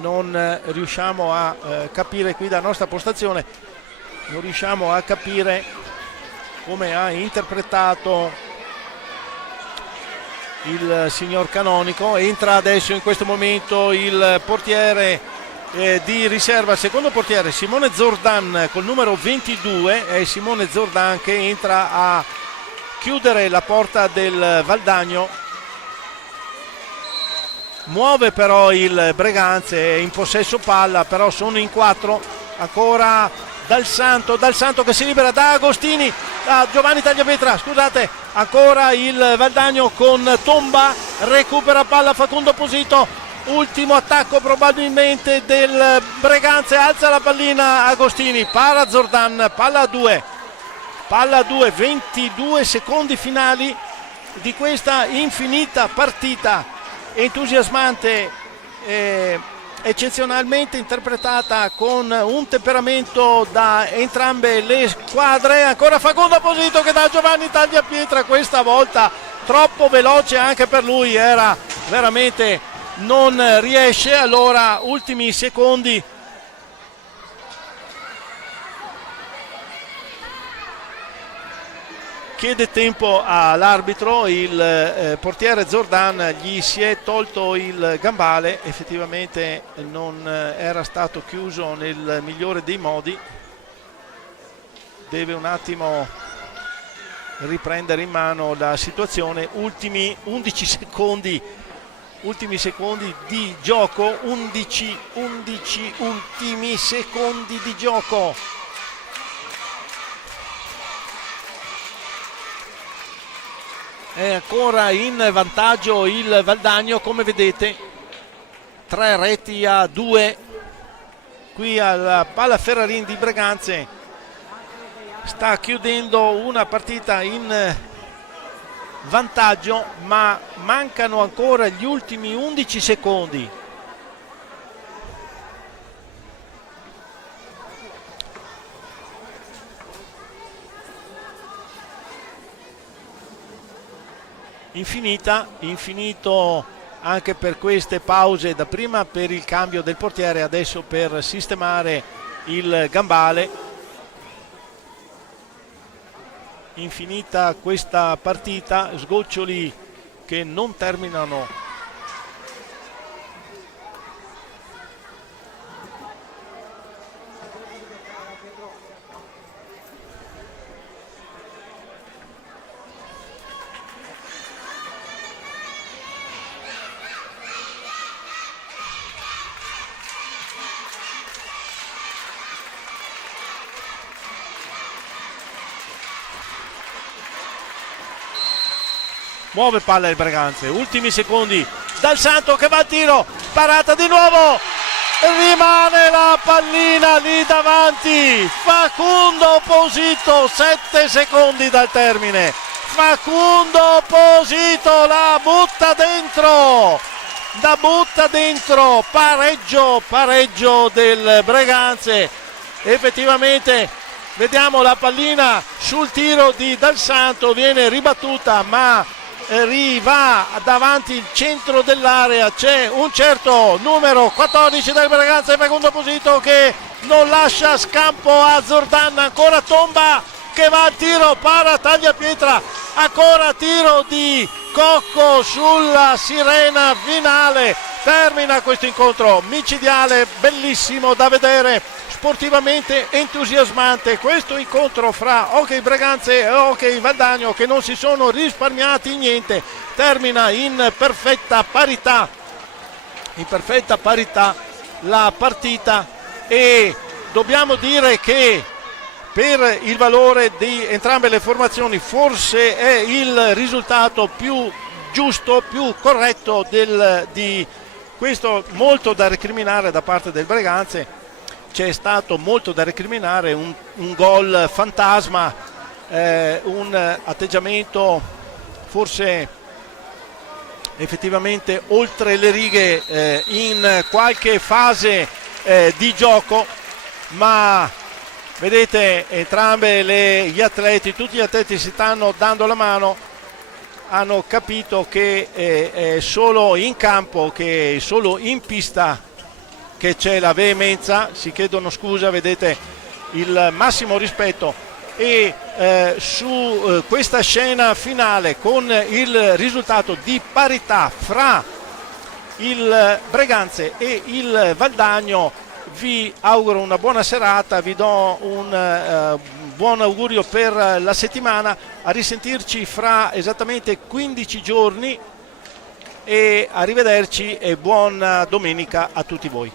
non riusciamo a capire qui dalla nostra postazione, non riusciamo a capire come ha interpretato il signor Canonico. Entra adesso in questo momento il portiere di riserva, secondo portiere Simone Zordan col numero 22, è Simone Zordan che entra a chiudere la porta del Valdagno. Muove però il Breganze, è in possesso palla, però sono in 4, ancora Dal Santo che si libera da Agostini, da Giovanni Tagliapietra, scusate, ancora il Valdagno con Tomba, recupera palla Facundo Posito, ultimo attacco probabilmente del Breganze, alza la pallina Agostini, para Zordan, palla a 2, 22 secondi finali di questa infinita partita entusiasmante, eccezionalmente interpretata con un temperamento da entrambe le squadre. Ancora Facundo Posito che dà Giovanni Tagliapietra, questa volta troppo veloce anche per lui, era veramente, non riesce. Allora ultimi secondi, chiede tempo all'arbitro, il portiere Zordan gli si è tolto il gambale, effettivamente non era stato chiuso nel migliore dei modi, deve un attimo riprendere in mano la situazione. Ultimi 11 secondi, ultimi secondi di gioco, 11 ultimi secondi di gioco. È ancora in vantaggio il Valdagno, come vedete, 3 reti a 2 qui alla Palla Ferrarin di Breganze. Sta chiudendo una partita in vantaggio, ma mancano ancora gli ultimi 11 secondi. Infinito anche per queste pause, da prima per il cambio del portiere, adesso per sistemare il gambale. Infinita questa partita, sgoccioli che non terminano. Muove palla il Breganze, ultimi secondi, Dal Santo che va al tiro, parata di nuovo, rimane la pallina lì davanti. Facundo Posito, 7 secondi dal termine. Facundo Posito la butta dentro, pareggio del Breganze. Effettivamente vediamo la pallina sul tiro di Dal Santo, viene ribattuta ma va davanti il centro dell'area, c'è un certo numero 14 del Breganze, Facundo Posito, che non lascia scampo a Zordan, ancora Tomba che va al tiro, para, taglia pietra, ancora tiro di Cocco sulla sirena finale. Termina questo incontro micidiale, bellissimo da vedere, sportivamente entusiasmante questo incontro fra Hockey Breganze e Hockey Valdagno, che non si sono risparmiati niente. Termina in perfetta parità la partita, e dobbiamo dire che per il valore di entrambe le formazioni forse è il risultato più giusto, più corretto di questo. Molto da recriminare da parte del Breganze, c'è stato molto da recriminare, un gol fantasma, un atteggiamento forse effettivamente oltre le righe in qualche fase di gioco, ma vedete entrambe gli atleti, tutti gli atleti si stanno dando la mano, hanno capito che è solo in campo, che è solo in pista che c'è la veemenza, si chiedono scusa, vedete il massimo rispetto. E su questa scena finale, con il risultato di parità fra il Breganze e il Valdagno, vi auguro una buona serata, vi do un buon augurio per la settimana, a risentirci fra esattamente 15 giorni e arrivederci e buona domenica a tutti voi.